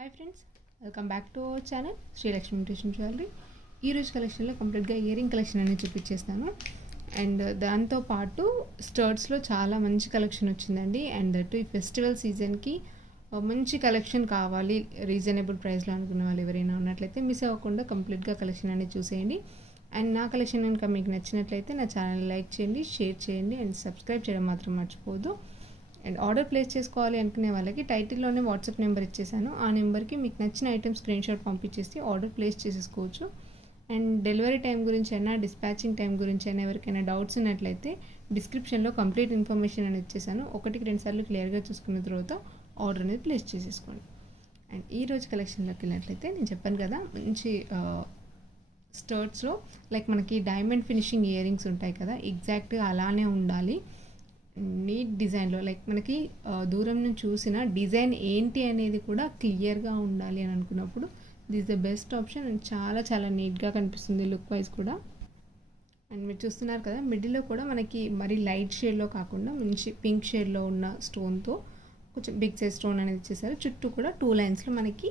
Hi friends, welcome back to our channel Srilakshmi imitation jewellery. ఈరోజు కలెక్షన్లో కంప్లీట్గా ఇయరింగ్ కలెక్షన్ అనేది చూపించేస్తాను. అండ్ దాంతోపాటు స్టర్ట్స్లో చాలా మంచి కలెక్షన్ వచ్చిందండి. అండ్ దట్ ఈ ఫెస్టివల్ సీజన్కి మంచి కలెక్షన్ కావాలి రీజనబుల్ ప్రైస్లో అనుకున్న వాళ్ళు ఎవరైనా ఉన్నట్లయితే మిస్ అవ్వకుండా కంప్లీట్గా కలెక్షన్ అనేది చూసేయండి. అండ్ నా కలెక్షన్ కనుక మీకు నచ్చినట్లయితే నా ఛానల్ లైక్ చేయండి, షేర్ చేయండి అండ్ సబ్స్క్రైబ్ చేయడం మాత్రం మర్చిపోవద్దు. అండ్ ఆర్డర్ ప్లేస్ చేసుకోవాలి అనుకునే వాళ్ళకి టైటిల్లోనే వాట్సాప్ నెంబర్ ఇచ్చేసాను. ఆ నెంబర్కి మీకు నచ్చిన ఐటమ్ స్క్రీన్ షాట్ పంపించేసి ఆర్డర్ ప్లేస్ చేసేసుకోవచ్చు. అండ్ డెలివరీ టైం గురించి అయినా డిస్పాచింగ్ టైం గురించి అయినా ఎవరికైనా డౌట్స్ ఉన్నట్లయితే డిస్క్రిప్షన్లో కంప్లీట్ ఇన్ఫర్మేషన్ అనేది ఇచ్చేసాను. 1-2 సార్లు క్లియర్గా చూసుకున్న తర్వాత ఆర్డర్ అనేది ప్లేస్ చేసేసుకోండి. అండ్ ఈరోజు కలెక్షన్లోకి వెళ్ళినట్లయితే నేను చెప్పాను కదా, మంచి స్టర్ట్స్లో లైక్ మనకి డైమండ్ ఫినిషింగ్ ఇయర్ రింగ్స్ ఉంటాయి కదా, ఎగ్జాక్ట్గా అలానే ఉండాలి. నీట్ డిజైన్లో లైక్ మనకి దూరం నుంచి చూసిన డిజైన్ ఏంటి అనేది కూడా క్లియర్గా ఉండాలి అని అనుకున్నప్పుడు this the best option. And చాలా చాలా నీట్గా కనిపిస్తుంది లుక్ వైజ్ కూడా. అండ్ మీరు చూస్తున్నారు కదా, మిడిల్లో కూడా మనకి మరీ లైట్ షేడ్లో కాకుండా మంచి పింక్ షేడ్లో ఉన్న స్టోన్తో కొంచెం బిగ్ సైజ్ స్టోన్ అనేది ఇచ్చేసారు. చుట్టూ కూడా 2 లైన్స్లో మనకి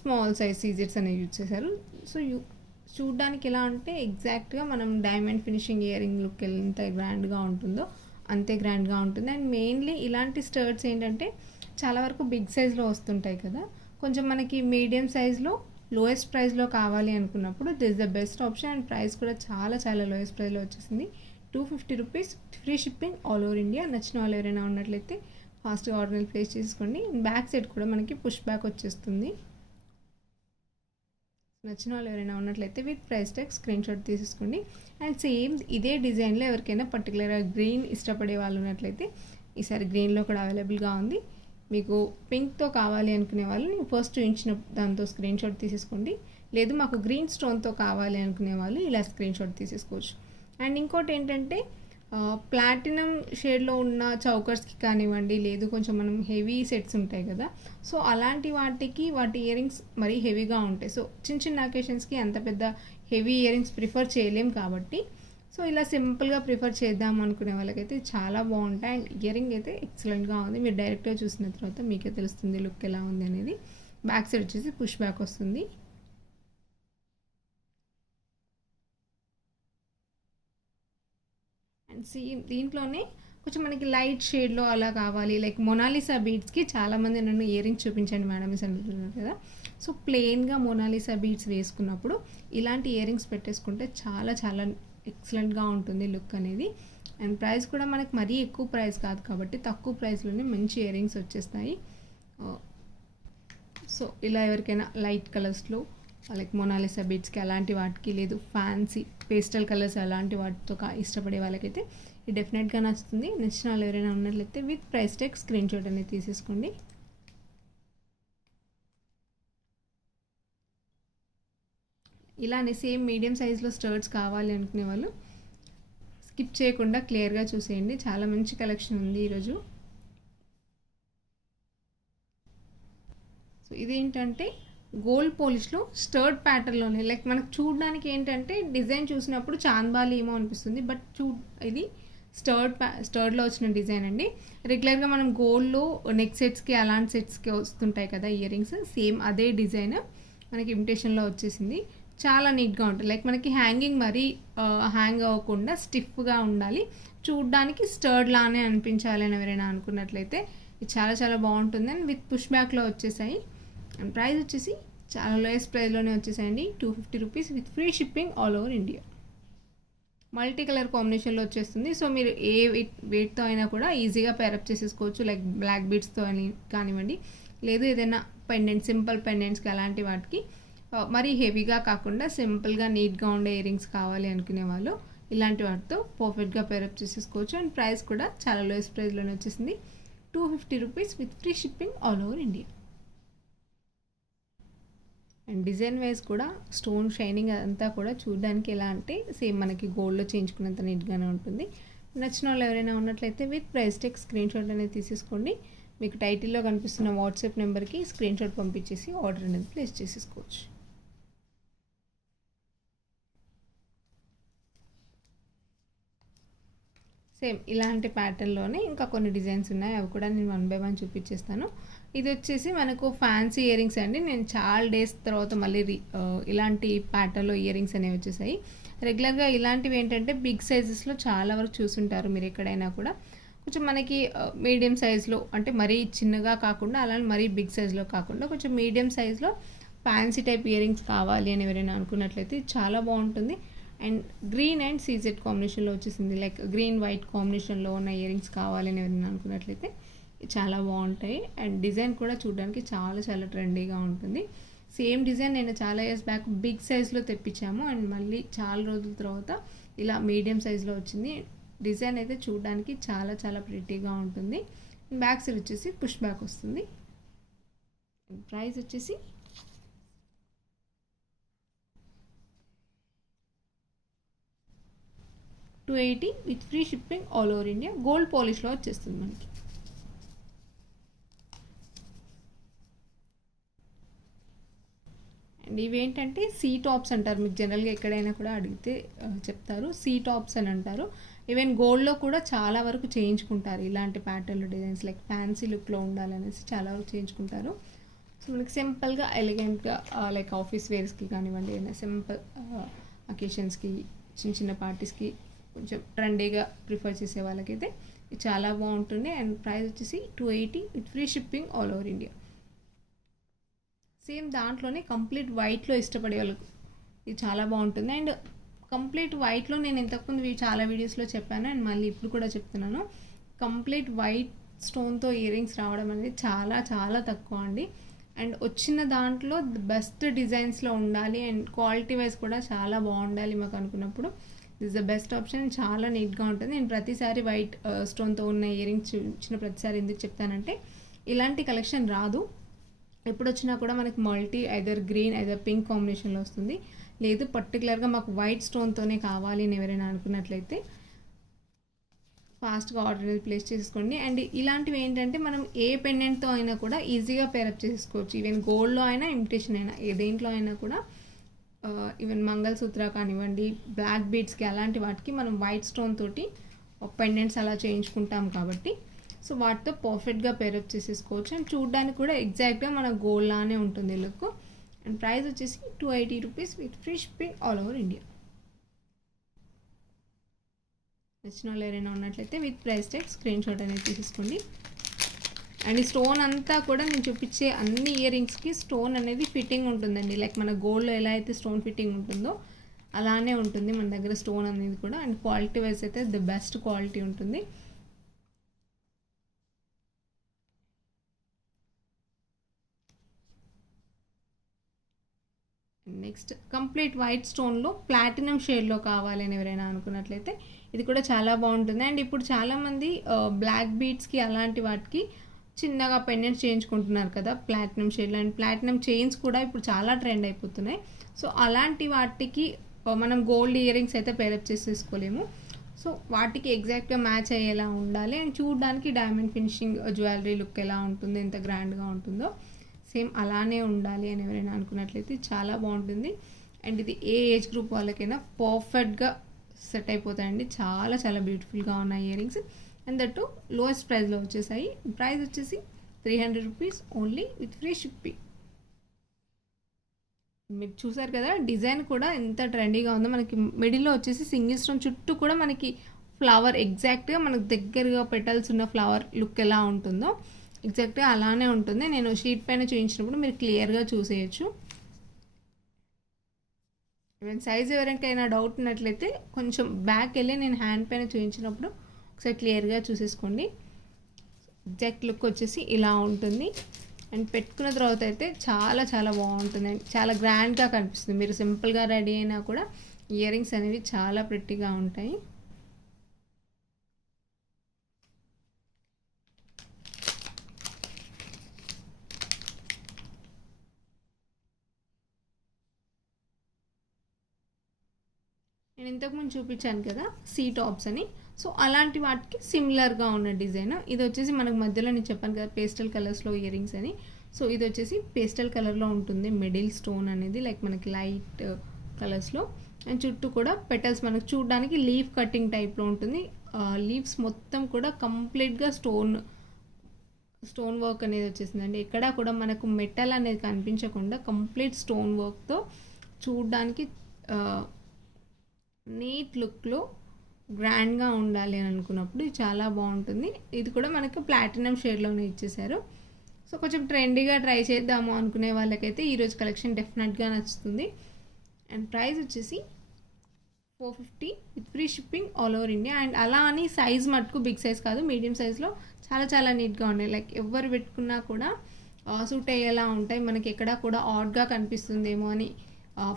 స్మాల్ సైజ్ సీజెట్స్ అనేవి యూజ్ చేశారు. సో చూడ్డానికి ఎలా అంటే ఎగ్జాక్ట్గా మనం diamond finishing ear ring look ఎంత గ్రాండ్గా ఉంటుందో అంతే గ్రాండ్గా ఉంటుంది. అండ్ మెయిన్లీ ఇలాంటి స్టర్ట్స్ ఏంటంటే చాలా వరకు బిగ్ సైజ్లో వస్తుంటాయి కదా, కొంచెం మనకి మీడియం సైజ్లో లోయెస్ట్ ప్రైస్లో కావాలి అనుకున్నప్పుడు this the best option. And price కూడా చాలా చాలా లోయెస్ట్ ప్రైస్లో వచ్చేసింది. 250 rupees, free shipping all over India. నచ్చిన వాళ్ళు ఎవరైనా ఉన్నట్లయితే ఫాస్ట్గా ఆర్డర్ ప్లేస్ చేసుకోండి. బ్యాక్ సైడ్ కూడా మనకి పుష్ బ్యాక్ వచ్చేస్తుంది. నచ్చిన వాళ్ళు ఎవరైనా ఉన్నట్లయితే with price tag screen shot తీసేసుకోండి. అండ్ సేమ్ ఇదే డిజైన్లో ఎవరికైనా పర్టికులర్గా గ్రీన్ ఇష్టపడే వాళ్ళు ఉన్నట్లయితే ఈసారి గ్రీన్లో కూడా అవైలబుల్గా ఉంది. మీకు పింక్తో కావాలి అనుకునే వాళ్ళు నేను ఫస్ట్ చూపించిన దాంతో స్క్రీన్ షాట్ తీసేసుకోండి. లేదు మాకు గ్రీన్ స్టోన్తో కావాలి అనుకునే వాళ్ళు ఇలా స్క్రీన్ షాట్ తీసేసుకోవచ్చు. అండ్ ఇంకోటి ఏంటంటే ప్లాటినం షేడ్లో ఉన్న చౌకర్స్కి కానివ్వండి, లేదు కొంచెం మనం హెవీ సెట్స్ ఉంటాయి కదా, సో అలాంటి వాటికి వాటి ఇయర్ రింగ్స్ మరీ హెవీగా ఉంటాయి. సో చిన్న చిన్న అకేషన్స్కి అంత పెద్ద హెవీ ఇయర్ రింగ్స్ ప్రిఫర్ చేయలేం కాబట్టి సో ఇలా సింపుల్గా ప్రిఫర్ చేద్దాం అనుకునే వాళ్ళకైతే చాలా బాగుంటాయి. అండ్ ఇయర్ రింగ్ అయితే ఎక్సలెంట్గా ఉంది. మీరు డైరెక్ట్గా చూసిన తర్వాత మీకే తెలుస్తుంది లుక్ ఎలా ఉంది అనేది. బ్యాక్ సైడ్ వచ్చేసి పుష్ బ్యాక్ వస్తుంది. అండ్ దీంట్లోనే కొంచెం మనకి లైట్ షేడ్లో అలా కావాలి, లైక్ మొనాలిసా బీడ్స్కి చాలామంది నన్ను ఇయర్ రింగ్స్ చూపించండి మేడం అని అంటున్నారు కదా. సో ప్లెయిన్గా మొనాలిసా బీడ్స్ వేసుకున్నప్పుడు ఇలాంటి ఇయర్ రింగ్స్ పెట్టేసుకుంటే చాలా చాలా ఎక్సలెంట్గా ఉంటుంది లుక్ అనేది. అండ్ ప్రైస్ కూడా మనకి మరీ ఎక్కువ ప్రైస్ కాదు కాబట్టి తక్కువ ప్రైస్లోనే మంచి ఇయర్ రింగ్స్ వచ్చేస్తాయి. సో ఇలా ఎవరికైనా లైట్ కలర్స్లో లైక్ మొనాలిసా బీడ్స్కి అలాంటి వాటికి, లేదు ఫ్యాన్సీ పేస్టల్ కలర్స్ అలాంటి వాటితో ఇష్టపడే వాళ్ళకైతే ఇది డెఫినెట్గా నచ్చుతుంది. నచ్చిన వాళ్ళు ఎవరైనా ఉన్నట్లయితే with price tag screenshot అనేది తీసేసుకోండి. ఇలానే సేమ్ మీడియం సైజ్లో స్టర్ట్స్ కావాలి అనుకునే వాళ్ళు స్కిప్ చేయకుండా క్లియర్గా చూసేయండి. చాలా మంచి కలెక్షన్ ఉంది ఈరోజు. సో ఇదేంటంటే గోల్డ్ పాలిష్లో స్టర్ట్ ప్యాటర్న్లోనే లైక్ మనకు చూడడానికి ఏంటంటే డిజైన్ చూసినప్పుడు చాంద్బాలి ఏమో అనిపిస్తుంది, బట్ ఇది స్టర్డ్లో వచ్చిన డిజైన్ అండి. రెగ్యులర్గా మనం గోల్డ్లో నెక్ సెట్స్కి అలాంటి సెట్స్కి వస్తుంటాయి కదా ఇయర్ రింగ్స్, సేమ్ అదే డిజైన్ మనకి ఇమిటేషన్లో వచ్చేసింది. చాలా నీట్గా ఉంటుంది. లైక్ మనకి హ్యాంగింగ్ మరీ హ్యాంగ్ అవ్వకుండా స్టిఫ్గా ఉండాలి, చూడడానికి స్టర్డ్ లానే అనిపించాలి అని ఎవరైనా అనుకున్నట్లయితే ఇది చాలా చాలా బాగుంటుంది. అండ్ విత్ పుష్ బ్యాక్లో వచ్చేసాయి. అండ్ ప్రైస్ వచ్చేసి చాలా లోయెస్ట్ ప్రైస్లోనే వచ్చేసాయండి. 250 rupees with free shipping all over India. Multi colour కాంబినేషన్లో వచ్చేస్తుంది. సో మీరు ఏ వెయిట్తో అయినా కూడా ఈజీగా పేరప్ చేసేసుకోవచ్చు. లైక్ బ్లాక్ బీడ్స్తో అని కానివ్వండి, లేదు ఏదైనా పెండెంట్ సింపుల్ పెండెంట్స్కి అలాంటి వాటికి మరీ హెవీగా కాకుండా సింపుల్గా నీట్గా ఉండే ఇయర్ రింగ్స్ కావాలి అనుకునే వాళ్ళు ఇలాంటి వాటితో పర్ఫెక్ట్గా పేరప్ చేసేసుకోవచ్చు. అండ్ ప్రైస్ కూడా చాలా లోయెస్ట్ ప్రైస్లోనే వచ్చేసింది. 250 rupees with free shipping all over India. And design wise కూడా స్టోన్ షైనింగ్ అంతా కూడా చూడడానికి ఎలా అంటే సేమ్ మనకి గోల్డ్లో చేయించుకున్నంత నీట్గానే ఉంటుంది. నచ్చిన వాళ్ళు ఎవరైనా ఉన్నట్లయితే with price tag screenshot అనేది తీసేసుకోండి. మీకు టైటిల్లో కనిపిస్తున్న వాట్సాప్ నెంబర్కి స్క్రీన్ షాట్ పంపించేసి ఆర్డర్ అనేది ప్లేస్ చేసేసుకోవచ్చు. సేమ్ ఇలాంటి ప్యాటర్న్లోనే ఇంకా కొన్ని డిజైన్స్ ఉన్నాయి, అవి కూడా నేను 1 by 1 చూపించేస్తాను. ఇది వచ్చేసి మనకు ఫ్యాన్సీ ఇయర్ రింగ్స్ అండి. నేను చాలా డేస్ తర్వాత మళ్ళీ ఇలాంటి ప్యాటర్న్లో ఇయర్ రింగ్స్ అనేవి వచ్చేసాయి. రెగ్యులర్గా ఇలాంటివి ఏంటంటే బిగ్ సైజెస్లో చాలా వరకు చూసుంటారు మీరు ఎక్కడైనా కూడా. కొంచెం మనకి మీడియం సైజులో, అంటే మరీ చిన్నగా కాకుండా అలానే మరీ బిగ్ సైజులో కాకుండా కొంచెం మీడియం సైజులో ఫ్యాన్సీ టైప్ ఇయర్ రింగ్స్ కావాలి అని ఎవరైనా అనుకున్నట్లయితే చాలా బాగుంటుంది. అండ్ గ్రీన్ అండ్ సీజెడ్ కాంబినేషన్లో వచ్చేసింది. లైక్ గ్రీన్ వైట్ కాంబినేషన్లో ఉన్న ఇయర్ రింగ్స్ కావాలి అని ఎవరైనా అనుకున్నట్లయితే చాలా బాగుంటాయి. అండ్ డిజైన్ కూడా చూడడానికి చాలా చాలా ట్రెండీగా ఉంటుంది. సేమ్ డిజైన్ నేను చాలా ఇయర్స్ బ్యాక్ బిగ్ సైజ్లో తెప్పించాము. అండ్ మళ్ళీ చాలా రోజుల తర్వాత ఇలా మీడియం సైజ్లో వచ్చింది. డిజైన్ అయితే చూడడానికి చాలా చాలా ప్రిటీగా ఉంటుంది. బ్యాక్ సైడ్ వచ్చేసి పుష్ బ్యాక్ వస్తుంది. ప్రైస్ వచ్చేసి $280 with free shipping all over India. Gold పాలిష్లో వచ్చేస్తుంది మనకి. అండ్ ఇవేంటంటే సీ టాప్స్ అంటారు. మీకు జనరల్గా ఎక్కడైనా కూడా అడిగితే చెప్తారు, సీ టాప్స్ అని అంటారు. ఈవెన్ గోల్డ్లో కూడా చాలా వరకు చేయించుకుంటారు ఇలాంటి ప్యాటర్న్లు డిజైన్స్, లైక్ ఫ్యాన్సీ లుక్లో ఉండాలనేసి చాలా వరకు చేయించుకుంటారు. సో మనకి సింపుల్గా ఎలిగెంట్గా లైక్ ఆఫీస్ వేర్స్కి కానివ్వండి, ఏదైనా సింపుల్ అకేషన్స్కి, చిన్న చిన్న పార్టీస్కి కొంచెం ట్రెండీగా ప్రిఫర్ చేసే వాళ్ళకైతే ఇది చాలా బాగుంటుంది. అండ్ ప్రైస్ వచ్చేసి $280 with free shipping all over India. Same దాంట్లోనే కంప్లీట్ వైట్లో ఇష్టపడే వాళ్ళకు ఇది చాలా బాగుంటుంది. అండ్ కంప్లీట్ వైట్లో నేను ఇంతకుముందు చాలా వీడియోస్లో చెప్పాను, అండ్ మళ్ళీ ఇప్పుడు కూడా చెప్తున్నాను, కంప్లీట్ వైట్ స్టోన్తో ఇయర్ రింగ్స్ రావడం అనేది చాలా చాలా తక్కువ అండి. అండ్ వచ్చిన దాంట్లో బెస్ట్ డిజైన్స్లో ఉండాలి అండ్ క్వాలిటీ వైజ్ కూడా చాలా బాగుండాలి మాకు అనుకున్నప్పుడు దిస్ ద బెస్ట్ ఆప్షన్. చాలా నీట్గా ఉంటుంది. నేను ప్రతిసారి వైట్ స్టోన్తో ఉన్న ఇయర్ రింగ్స్ చూసిన ప్రతిసారి ఎందుకు చెప్తానంటే ఇలాంటి కలెక్షన్ రాదు. ఎప్పుడు వచ్చినా కూడా మనకి multi either green either pink కాంబినేషన్లో వస్తుంది. లేదు పర్టికులర్గా మాకు వైట్ స్టోన్తోనే కావాలి అని ఎవరైనా అనుకున్నట్లయితే ఫాస్ట్గా ఆర్డర్ అనేది ప్లేస్ చేసుకోండి. అండ్ ఇలాంటివి ఏంటంటే మనం ఏ పెండెంట్తో అయినా కూడా ఈజీగా పేరప్ చేసుకోవచ్చు. ఈవెన్ గోల్డ్లో అయినా ఇమిటేషన్ అయినా ఏ దేంట్లో అయినా కూడా, ఈవెన్ మంగళసూత్ర కానివ్వండి, బ్లాక్ బీడ్స్కి అలాంటి వాటికి మనం వైట్ స్టోన్ తోటి పెండెంట్స్ అలా చేయించుకుంటాం కాబట్టి సో వాటితో పర్ఫెక్ట్గా పేరప్ చేసేసుకోవచ్చు. అండ్ చూడడానికి కూడా ఎగ్జాక్ట్గా మన గోల్డ్ లానే ఉంటుంది లుక్. అండ్ ప్రైస్ వచ్చేసి $280 with free shipping all over India. నచ్చిన వాళ్ళు ఎవరైనా ఉన్నట్లయితే with price tag screenshot అనేది తీసేసుకోండి. అండ్ ఈ స్టోన్ అంతా కూడా నేను చూపించే అన్ని ఇయర్ రింగ్స్కి స్టోన్ అనేది ఫిట్టింగ్ ఉంటుందండి. లైక్ మన గోల్డ్లో ఎలా అయితే స్టోన్ ఫిట్టింగ్ ఉంటుందో అలానే ఉంటుంది మన దగ్గర స్టోన్ అనేది కూడా. అండ్ క్వాలిటీ వైజ్ అయితే ది బెస్ట్ క్వాలిటీ ఉంటుంది. నెక్స్ట్ కంప్లీట్ వైట్ స్టోన్లో ప్లాటినం షేడ్లో కావాలి అని ఎవరైనా అనుకున్నట్లయితే ఇది కూడా చాలా బాగుంటుంది. అండ్ ఇప్పుడు చాలామంది బ్లాక్ బీడ్స్కి అలాంటి వాటికి చిన్నగా పెండెంట్స్ చేయించుకుంటున్నారు కదా ప్లాటినం షేడ్లో. అండ్ ప్లాటినం చైన్స్ కూడా ఇప్పుడు చాలా ట్రెండ్ అయిపోతున్నాయి. సో అలాంటి వాటికి మనం గోల్డ్ ఇయర్ రింగ్స్ అయితే పేరప్ చేసేసుకోలేము. సో వాటికి ఎగ్జాక్ట్గా మ్యాచ్ అయ్యేలా ఉండాలి. అండ్ చూడడానికి డైమండ్ ఫినిషింగ్ జ్యువెలరీ లుక్ ఎలా ఉంటుందో, ఎంత గ్రాండ్గా ఉంటుందో సేమ్ అలానే ఉండాలి అని ఎవరైనా అనుకున్నట్లయితే చాలా బాగుంటుంది. అండ్ ఇది ఏ ఏజ్ గ్రూప్ వాళ్ళకైనా పర్ఫెక్ట్గా సెట్ అయిపోతాయండి. చాలా చాలా బ్యూటిఫుల్గా ఉన్నాయి ear rings. And that lowest ప్రైస్లో వచ్చేసాయి. ప్రైస్ వచ్చేసి $300 ఓన్లీ విత్ ఫ్రీ షిప్పింగ్. మీరు చూసారు కదా డిజైన్ కూడా ఎంత ట్రెండీగా ఉందో. మనకి మిడిల్లో వచ్చేసి సింగిల్ స్టోన్ చుట్టూ కూడా మనకి ఫ్లవర్ ఎగ్జాక్ట్గా మనకు దగ్గరగా పెటల్స్ ఉన్న ఫ్లవర్ లుక్ ఎలా ఉంటుందో ఎగ్జాక్ట్గా అలానే ఉంటుంది. నేను షీట్ పైన చూపించినప్పుడు మీరు క్లియర్గా చూసేయచ్చు. ఈవెన్ సైజ్ ఎవరికైనా డౌట్ ఉన్నట్లయితే కొంచెం బ్యాక్ వెళ్ళి నేను హ్యాండ్ పైన చూపించినప్పుడు ఒకసారి క్లియర్గా చూసేసుకోండి. ఎగ్జాక్ట్ లుక్ వచ్చేసి ఇలా ఉంటుంది. అండ్ పెట్టుకున్న తర్వాత అయితే చాలా చాలా బాగుంటుంది అండ్ చాలా గ్రాండ్గా కనిపిస్తుంది. మీరు సింపుల్గా రెడీ అయినా కూడా ఇయర్ రింగ్స్ అనేవి చాలా ప్రిట్టిగా ఉంటాయి. నేను ఇంతకుముందు చూపించాను కదా సీ టాప్స్ అని. సో అలాంటి వాటికి సిమిలర్గా ఉన్న డిజైన్ ఇది వచ్చేసి మనకు మధ్యలో నేను చెప్పాను కదా పేస్టల్ కలర్స్లో ఇయర్ రింగ్స్ అని. సో ఇది వచ్చేసి పేస్టల్ కలర్లో ఉంటుంది మిడిల్ స్టోన్ అనేది, లైక్ మనకి లైట్ కలర్స్లో. అండ్ చుట్టూ కూడా పెటల్స్ మనకు చూడడానికి లీఫ్ కటింగ్ టైప్లో ఉంటుంది. లీవ్స్ మొత్తం కూడా కంప్లీట్గా స్టోన్ స్టోన్ వర్క్ అనేది వచ్చేసిందండి. ఎక్కడా కూడా మనకు మెటల్ అనేది కనిపించకుండా కంప్లీట్ స్టోన్ వర్క్తో చూడడానికి నీట్ లుక్లో గ్రాండ్గా ఉండాలి అని అనుకున్నప్పుడు ఇది చాలా బాగుంటుంది. ఇది కూడా మనకు ప్లాటినం షేడ్లోనే ఇచ్చేసారు. సో కొంచెం ట్రెండీగా ట్రై చేద్దాము అనుకునే వాళ్ళకైతే ఈరోజు కలెక్షన్ డెఫినెట్గా నచ్చుతుంది. అండ్ ప్రైస్ వచ్చేసి 450 with free shipping all over India. And అలా అని సైజ్ మటుకు బిగ్ సైజ్ కాదు, మీడియం సైజ్లో చాలా చాలా నీట్గా ఉన్నాయి. లైక్ ఎవరు పెట్టుకున్నా కూడా సూట్ అయ్యేలా ఉంటాయి. మనకి ఎక్కడా కూడా ఆడ్గా కనిపిస్తుందేమో అని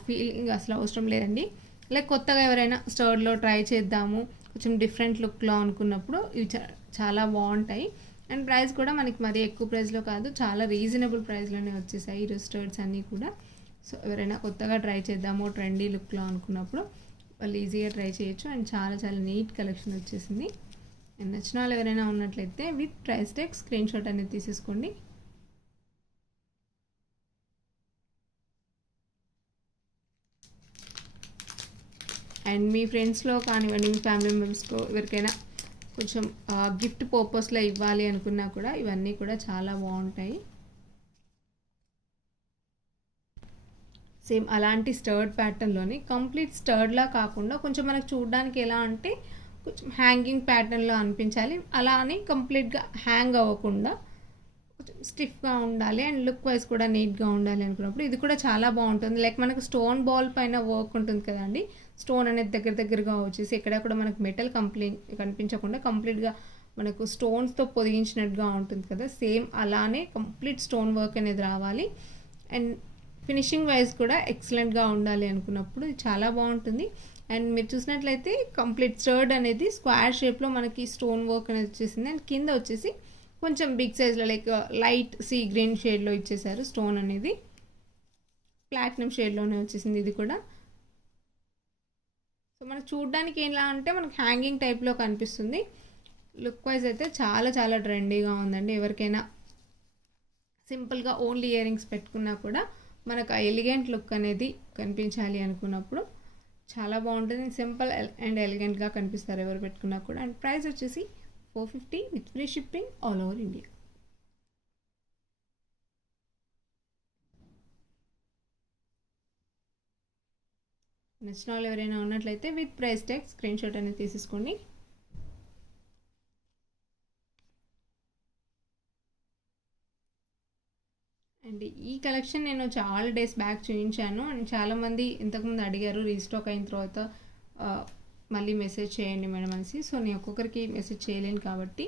ఫీలింగ్ అసలు అవసరం లేదండి. లైక్ కొత్తగా ఎవరైనా స్టర్డ్లో ట్రై చేద్దాము కొంచెం డిఫరెంట్ లుక్లో అనుకున్నప్పుడు ఇవి చాలా బాగుంటాయి. అండ్ ప్రైస్ కూడా మనకి మరీ ఎక్కువ ప్రైస్లో కాదు, చాలా రీజనబుల్ ప్రైస్లోనే వచ్చేసాయి ఈరోజు స్టర్డ్స్ అన్నీ కూడా. సో ఎవరైనా కొత్తగా ట్రై చేద్దాము ట్రెండీ లుక్లో అనుకున్నప్పుడు వాళ్ళు ఈజీగా ట్రై చేయొచ్చు. అండ్ చాలా చాలా నీట్ కలెక్షన్ వచ్చేసింది. అండ్ నచ్చిన వాళ్ళు ఎవరైనా ఉన్నట్లయితే with price tag screenshot అనేది తీసేసుకోండి. అండ్ మీ ఫ్రెండ్స్లో కానివ్వండి, మీ ఫ్యామిలీ మెంబర్స్లో ఎవరికైనా కొంచెం గిఫ్ట్ పర్పస్లో ఇవ్వాలి అనుకున్నా కూడా ఇవన్నీ కూడా చాలా బాగుంటాయి. సేమ్ అలాంటి స్టర్డ్ ప్యాటర్న్లోని కంప్లీట్ స్టర్డ్లా కాకుండా కొంచెం మనకు చూడడానికి ఎలా అంటే కొంచెం హ్యాంగింగ్ ప్యాటర్న్లో అనిపించాలి, అలా అని కంప్లీట్గా హ్యాంగ్ అవ్వకుండా కొంచెం స్టిఫ్గా ఉండాలి అండ్ లుక్ వైజ్ కూడా నీట్గా ఉండాలి అనుకున్నప్పుడు ఇది కూడా చాలా బాగుంటుంది. లైక్ మనకు స్టోన్ బాల్ పైన వర్క్ ఉంటుంది కదండి, స్టోన్ అనేది దగ్గరగా వచ్చేసి ఎక్కడ కూడా మనకు మెటల్ కనిపించకుండా కంప్లీట్గా మనకు స్టోన్స్తో పొదిగించినట్టుగా ఉంటుంది కదా, సేమ్ అలానే కంప్లీట్ స్టోన్ వర్క్ అనేది రావాలి. అండ్ ఫినిషింగ్ వైజ్ కూడా ఎక్సలెంట్గా ఉండాలి అనుకున్నప్పుడు ఇది చాలా బాగుంటుంది. అండ్ మీరు చూసినట్లయితే కంప్లీట్ స్టర్డ్ అనేది స్క్వేర్ షేప్లో మనకి స్టోన్ వర్క్ అనేది వచ్చేసింది. అండ్ కింద వచ్చేసి కొంచెం బిగ్ సైజ్లో లైక్ లైట్ సీ గ్రీన్ షేడ్లో ఇచ్చేసారు. స్టోన్ అనేది ప్లాటినం షేడ్లోనే వచ్చేసింది ఇది కూడా. సో మనకు చూడడానికి ఎలా అంటే మనకు హ్యాంగింగ్ టైప్లో కనిపిస్తుంది. లుక్ వైజ్ అయితే చాలా చాలా ట్రెండీగా ఉందండి. ఎవరికైనా సింపుల్గా ఓన్లీ ఇయర్ రింగ్స్ పెట్టుకున్నా కూడా మనకు ఆ ఎలిగెంట్ లుక్ అనేది కనిపించాలి అనుకున్నప్పుడు చాలా బాగుంటుంది. సింపుల్ అండ్ ఎలిగెంట్గా కనిపిస్తారు ఎవరు పెట్టుకున్నా కూడా. అండ్ ప్రైస్ వచ్చేసి 450 with free shipping all over India. నచ్చిన వాళ్ళు ఎవరైనా ఉన్నట్లయితే with price tag screenshot అనేది తీసేసుకోండి. అండ్ ఈ కలెక్షన్ నేను చాలా డేస్ బ్యాక్ చూపించాను అండ్ చాలామంది ఇంతకుముందు అడిగారు రీస్టాక్ అయిన తర్వాత మళ్ళీ మెసేజ్ చేయండి మేడం అనేసి. సో నేను ఒక్కొక్కరికి మెసేజ్ చేయలేను కాబట్టి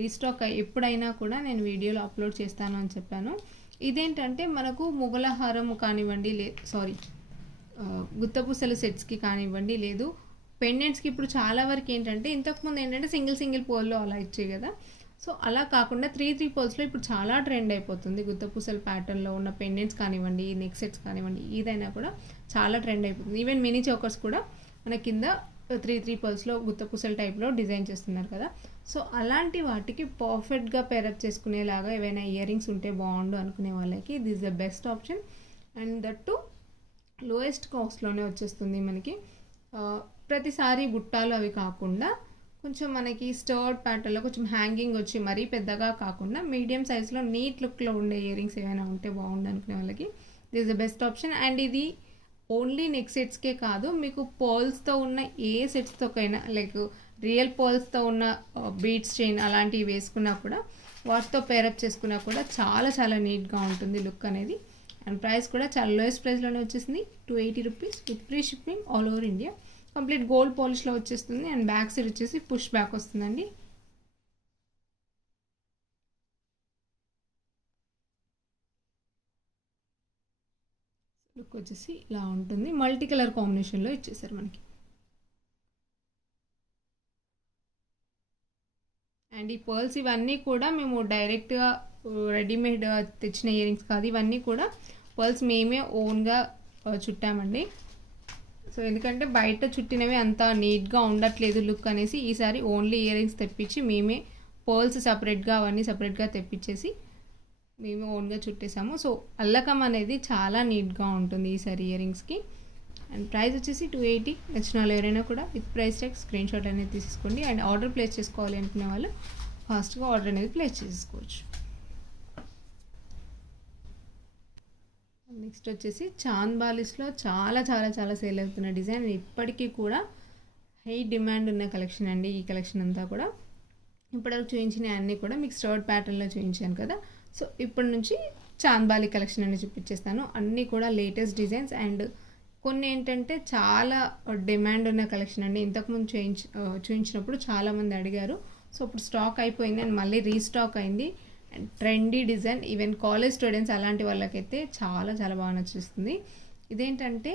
రీస్టాక్ ఎప్పుడైనా కూడా నేను వీడియోలో అప్లోడ్ చేస్తాను అని చెప్పాను. ఇదేంటంటే మనకు ముగలహారం కానివ్వండి, గుత్తపూసలు సెట్స్కి కానివ్వండి, లేదు పెండెంట్స్కి ఇప్పుడు చాలా వరకు ఏంటంటే ఇంతకుముందు ఏంటంటే సింగిల్ పోల్లో అలా ఇచ్చే కదా. సో అలా కాకుండా 3 పోల్స్లో ఇప్పుడు చాలా ట్రెండ్ అయిపోతుంది. గుత్తపూసల ప్యాటర్న్లో ఉన్న పెండెంట్స్ కానివ్వండి, నెక్ సెట్స్ కానివ్వండి, ఏదైనా కూడా చాలా ట్రెండ్ అయిపోతుంది. ఈవెన్ మినీ చోకర్స్ కూడా మన కింద 3 పర్ల్స్లో గుత్తపూసల టైప్లో డిజైన్ చేస్తున్నారు కదా. సో అలాంటి వాటికి పర్ఫెక్ట్గా పేరప్ చేసుకునేలాగా ఏవైనా ఇయర్ రింగ్స్ ఉంటే బాగుండు అనుకునే వాళ్ళకి this is the best option. And that lowest కాస్ట్లోనే వచ్చేస్తుంది మనకి. ప్రతిసారి బుట్టాలు అవి కాకుండా కొంచెం మనకి స్టర్డ్ ప్యాటర్న్లో కొంచెం హ్యాంగింగ్ వచ్చి మరీ పెద్దగా కాకుండా మీడియం సైజ్లో నీట్ లుక్లో ఉండే ఇయర్ రింగ్స్ ఏమైనా ఉంటే బాగుండు అనుకునే వాళ్ళకి this the best option. And ఇది ఓన్లీ నెక్ సెట్స్కే కాదు, మీకు పర్ల్స్తో ఉన్న ఏ సెట్స్తోకైనా లైక్ రియల్ పర్ల్స్తో ఉన్న బీడ్స్ చైన్ అలాంటివి వేసుకున్నా కూడా వాటితో పేరప్ చేసుకున్నా కూడా చాలా చాలా నీట్గా ఉంటుంది లుక్ అనేది. అండ్ ప్రైస్ కూడా చాలా లోయెస్ట్ ప్రైస్లోనే వచ్చేసింది, 280 rupees with free shipping all over India. Complete gold పాలిష్లో వచ్చేస్తుంది అండ్ బ్యాక్ సైడ్ వచ్చేసి పుష్ బ్యాక్ వస్తుందండి. లుక్ వచ్చేసి ఇలా ఉంటుంది, మల్టీ కలర్ కాంబినేషన్లో ఇచ్చేసారు మనకి. అండ్ ఈ పర్ల్స్ ఇవన్నీ కూడా మేము డైరెక్ట్గా రెడీమేడ్ తెచ్చిన ఇయర్ రింగ్స్ కాదు, ఇవన్నీ కూడా పర్ల్స్ మేమే ఓన్గా చుట్టామండి. సో ఎందుకంటే బయట చుట్టినవి అంత నీట్గా ఉండట్లేదు లుక్ అనేసి ఈసారి ఓన్లీ ఇయర్ రింగ్స్ తెప్పించి మేమే పర్ల్స్ సపరేట్గా అవన్నీ సపరేట్గా తెప్పించేసి మేమే ఓన్గా చుట్టేసాము. సో అల్లకం అనేది చాలా నీట్గా ఉంటుంది ఈసారి ఇయర్ రింగ్స్కి. అండ్ ప్రైస్ వచ్చేసి 280. నచ్చిన వాళ్ళు ఎవరైనా కూడా with price tag screenshot అనేది తీసుకోండి. అండ్ ఆర్డర్ ప్లేస్ చేసుకోవాలి అనుకునే వాళ్ళు ఫాస్ట్గా ఆర్డర్ అనేది ప్లేస్ చేసుకోవచ్చు. నెక్స్ట్ వచ్చేసి చాంద్ బాలిస్లో చాలా చాలా చాలా సేల్ అవుతున్న డిజైన్, ఇప్పటికీ కూడా హై డిమాండ్ ఉన్న కలెక్షన్ అండి. ఈ కలెక్షన్ అంతా కూడా ఇప్పటివరకు చూపించిన అన్నీ కూడా మీకు స్టర్డ్ ప్యాటర్న్లో చూపించాను కదా. సో ఇప్పటి నుంచి చాంద్బాలి కలెక్షన్ అని చూపించేస్తాను. అన్నీ కూడా లేటెస్ట్ డిజైన్స్ అండ్ కొన్ని ఏంటంటే చాలా డిమాండ్ ఉన్న కలెక్షన్ అండి. ఇంతకుముందు చూపించినప్పుడు చాలామంది అడిగారు. సో ఇప్పుడు స్టాక్ అయిపోయింది అండ్ మళ్ళీ రీస్టాక్ అయింది. And trendy design, even college students అలాంటి వాళ్ళకైతే చాలా చాలా బాగా నచ్చుతుంది. ఇదేంటంటే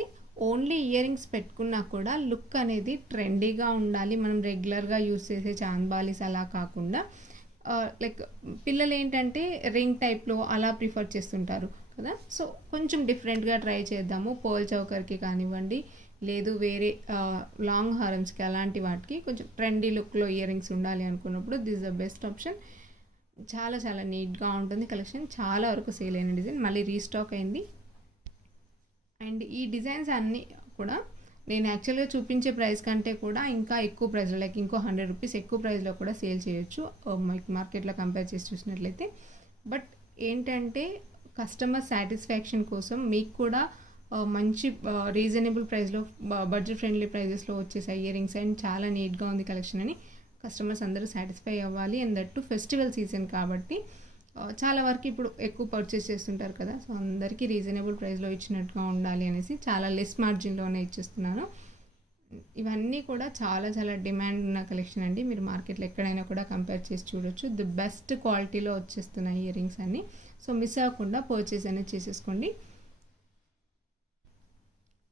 ఓన్లీ ఇయర్ రింగ్స్ పెట్టుకున్నా కూడా లుక్ అనేది ట్రెండీగా ఉండాలి. మనం రెగ్యులర్గా యూస్ చేసే చాంద్బాలీస్ అలా కాకుండా లైక్ పిల్లలు ఏంటంటే రింగ్ టైప్లో అలా ప్రిఫర్ చేస్తుంటారు కదా. సో కొంచెం డిఫరెంట్గా ట్రై చేద్దాము. పోల్ చౌకర్కి కానివ్వండి, లేదు వేరే లాంగ్ హారమ్స్కి అలాంటి వాటికి కొంచెం ట్రెండీ లుక్లో ఇయర్ రింగ్స్ ఉండాలి అనుకున్నప్పుడు దిస్ ద బెస్ట్ ఆప్షన్. చాలా చాలా నీట్గా ఉంటుంది కలెక్షన్. చాలా వరకు సేల్ అయిన డిజైన్ మళ్ళీ రీస్టాక్ అయింది. అండ్ ఈ డిజైన్స్ అన్నీ కూడా నేను యాక్చువల్గా చూపించే ప్రైస్ కంటే కూడా ఇంకా ఎక్కువ ప్రైస్లో, లైక్ ఇంకో 100 రూపీస్ ఎక్కువ ప్రైస్లో కూడా సేల్ చేయొచ్చు మార్కెట్లో కంపేర్ చేసి చూసినట్లయితే. బట్ ఏంటంటే కస్టమర్ సాటిస్ఫాక్షన్ కోసం మీకు కూడా మంచి రీజనబుల్ ప్రైస్లో, బడ్జెట్ ఫ్రెండ్లీ ప్రైజెస్లో వచ్చేసి ఇయర్ రింగ్స్ అండ్ చాలా నీట్గా ఉంది కలెక్షన్ అని కస్టమర్స్ అందరూ సాటిస్ఫై అవ్వాలి. అండ్ దట్టు ఫెస్టివల్ సీజన్ కాబట్టి చాలా వరకు ఇప్పుడు ఎక్కువ పర్చేస్ చేస్తుంటారు కదా. సో అందరికీ రీజనబుల్ ప్రైస్లో ఇచ్చినట్టుగా ఉండాలి అనేసి చాలా లెస్ మార్జిన్లోనే ఇచ్చేస్తున్నాను. ఇవన్నీ కూడా చాలా చాలా డిమాండ్ ఉన్న కలెక్షన్ అండి. మీరు మార్కెట్లో ఎక్కడైనా కూడా కంపేర్ చేసి చూడొచ్చు. ది బెస్ట్ క్వాలిటీలో వచ్చేస్తున్నాయి ఇయర్ రింగ్స్ అన్నీ. సో మిస్ అవ్వకుండా పర్చేస్ అనేది చేసేసుకోండి.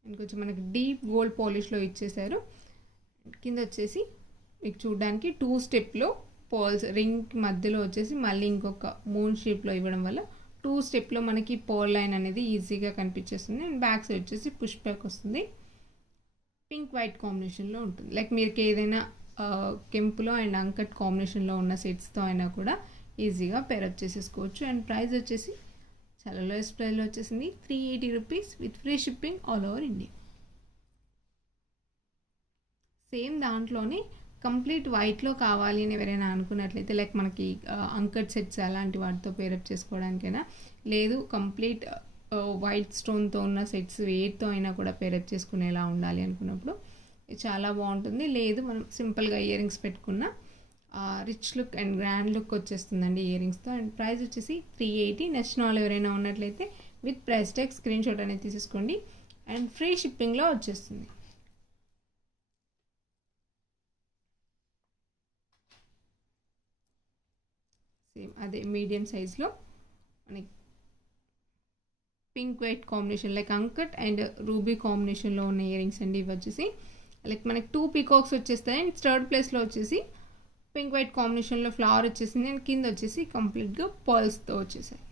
అండ్ కొంచెం మనకి డీప్ గోల్డ్ పాలిష్లో ఇచ్చేసారు. కింద వచ్చేసి మీకు చూడడానికి 2 స్టెప్లో పోల్స్ రింగ్ మధ్యలో వచ్చేసి మళ్ళీ ఇంకొక మూన్ షేప్లో ఇవ్వడం వల్ల 2 స్టెప్లో మనకి పోల్ లైన్ అనేది ఈజీగా కనిపించేస్తుంది. అండ్ బ్యాక్ సైడ్ వచ్చేసి పుష్ బ్యాక్ వస్తుంది. పింక్ వైట్ కాంబినేషన్లో ఉంటుంది. లైక్ మీకు ఏదైనా కెంపులో అండ్ అంకట్ కాంబినేషన్లో ఉన్న సెట్స్తో అయినా కూడా ఈజీగా పేరప్ చేసేసుకోవచ్చు. అండ్ ప్రైస్ వచ్చేసి చాలా లోయెస్ట్ ప్రైస్లో వచ్చేసింది 380 rupees with free shipping all over India. Same దాంట్లోనే కంప్లీట్ వైట్లో కావాలి అని ఎవరైనా అనుకున్నట్లయితే లైక్ మనకి అంకట్ సెట్స్ అలాంటి వాటితో పేరప్ చేసుకోవడానికైనా, లేదు కంప్లీట్ వైట్ స్టోన్తో ఉన్న సెట్స్ వేటితో అయినా కూడా పేరప్ చేసుకునేలా ఉండాలి అనుకున్నప్పుడు ఇది చాలా బాగుంటుంది. లేదు మనం సింపుల్గా ఇయర్ రింగ్స్ పెట్టుకున్న rich look and grand look వచ్చేస్తుందండి ఇయర్ రింగ్స్తో. అండ్ ప్రైస్ వచ్చేసి 380. నెక్స్ట్ వాళ్ళు ఎవరైనా ఉన్నట్లయితే with price tag screenshot అనేది తీసేసుకోండి అండ్ ఫ్రీ షిప్పింగ్లో వచ్చేస్తుంది. సేమ్ అదే మీడియం సైజ్లో మనకి pink white combination like uncut and ruby కాంబినేషన్లో ఉన్న ఇయర్ రింగ్స్ అండి. ఇవి వచ్చేసి లైక్ మనకి 2 పీకాక్స్ వచ్చేస్తాయి. అండ్ థర్డ్ ప్లేస్లో వచ్చేసి పింక్ వైట్ కాంబినేషన్లో ఫ్లవర్ వచ్చేసింది. అండ్ కింద వచ్చేసి కంప్లీట్గా పర్ల్స్తో వచ్చేసాయి.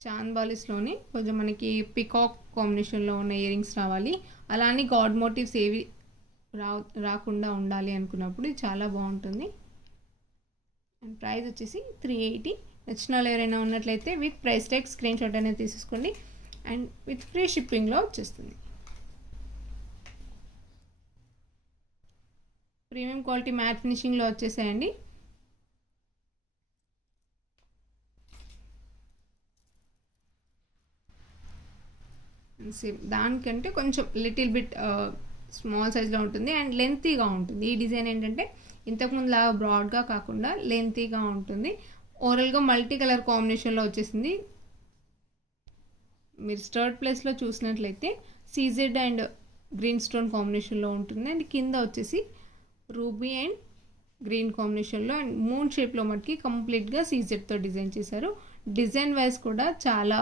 చాంద్బాలిస్లోనే కొంచెం మనకి పికాక్ కాంబినేషన్లో ఉన్న ఇయర్ రింగ్స్ రావాలి, అలానే గాడ్ మోటివ్స్ ఏవి రాకుండా ఉండాలి అనుకున్నప్పుడు ఇది చాలా బాగుంటుంది. అండ్ ప్రైస్ వచ్చేసి 380. నచ్చిన వాళ్ళు ఎవరైనా ఉన్నట్లయితే with price tag screenshot అనేది తీసేసుకోండి అండ్ విత్ ఫ్రీ షిప్పింగ్లో వచ్చేస్తుంది. ప్రీమియం క్వాలిటీ మ్యాట్ ఫినిషింగ్లో వచ్చేసాయండి. సేమ్ దానికంటే కొంచెం లిటిల్ బిట్ స్మాల్ సైజ్లో ఉంటుంది అండ్ లెంతీగా ఉంటుంది. ఈ డిజైన్ ఏంటంటే ఇంతకుముందు లాగా బ్రాడ్గా కాకుండా లెంతీగా ఉంటుంది. ఓవరాల్గా మల్టీ కలర్ కాంబినేషన్లో వచ్చేసింది. మీరు థర్డ్ ప్లేస్లో చూసినట్లయితే సీజెడ్ అండ్ గ్రీన్ స్టోన్ కాంబినేషన్లో ఉంటుంది. అండ్ కింద వచ్చేసి రూబీ అండ్ గ్రీన్ కాంబినేషన్లో అండ్ మూన్ షేప్లో మనకి కంప్లీట్గా సీజెడ్తో డిజైన్ చేశారు. డిజైన్ వైజ్ కూడా చాలా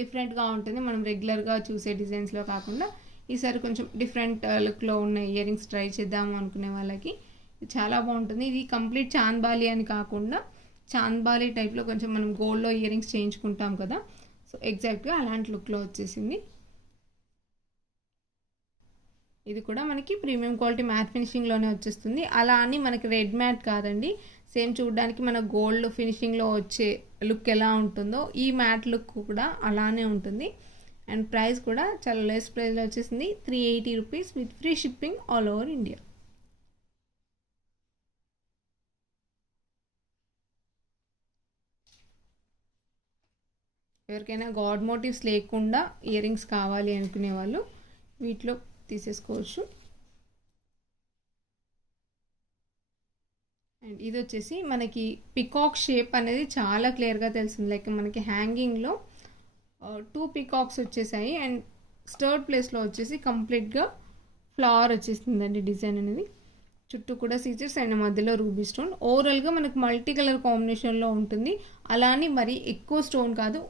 డిఫరెంట్గా ఉంటుంది. మనం రెగ్యులర్గా చూసే డిజైన్స్లో కాకుండా ఈసారి కొంచెం డిఫరెంట్ లుక్లో ఉన్న ఇయర్ రింగ్స్ ట్రై చేద్దాము అనుకునే వాళ్ళకి చాలా బాగుంటుంది. ఇది కంప్లీట్ చాంద్బాలి అని కాకుండా చాంద్బాలి టైప్లో కొంచెం మనం గోల్డ్లో ఇయర్ రింగ్స్ చేయించుకుంటాం కదా, సో ఎగ్జాక్ట్గా అలాంటి లుక్లో వచ్చేసింది. ఇది కూడా మనకి ప్రీమియం క్వాలిటీ మ్యాట్ ఫినిషింగ్లోనే వచ్చేస్తుంది. అలా అని మనకి రెడ్ మ్యాట్ కాదండి, సేమ్ చూడడానికి మన గోల్డ్ ఫినిషింగ్లో వచ్చే లుక్ ఎలా ఉంటుందో ఈ మ్యాట్ లుక్ కూడా అలానే ఉంటుంది. అండ్ ప్రైస్ కూడా చాలా లెస్ ప్రైస్లో వచ్చేసింది 380 rupees with free shipping all over India. ఎవరికైనా గాడ్ మోటివ్స్ లేకుండా ఇయర్ రింగ్స్ కావాలి అనుకునే వాళ్ళు వీటిలో తీసేసుకోవచ్చు. అండ్ ఇది వచ్చేసి మనకి పికాక్ షేప్ అనేది చాలా క్లియర్గా తెలిసింది. లైక్ మనకి హ్యాంగింగ్లో 2 పికాక్స్ వచ్చేసాయి అండ్ స్టర్డ్ ప్లేస్లో వచ్చేసి కంప్లీట్గా ఫ్లవర్ వచ్చేసిందండి డిజైన్ అనేది. చుట్టూ కూడా సీజర్స్ అండ్ మధ్యలో రూబీ స్టోన్. ఓవరాల్గా మనకు మల్టీ కలర్ కాంబినేషన్లో ఉంటుంది. అలానే మరి ఎక్కువ స్టోన్ కాదు,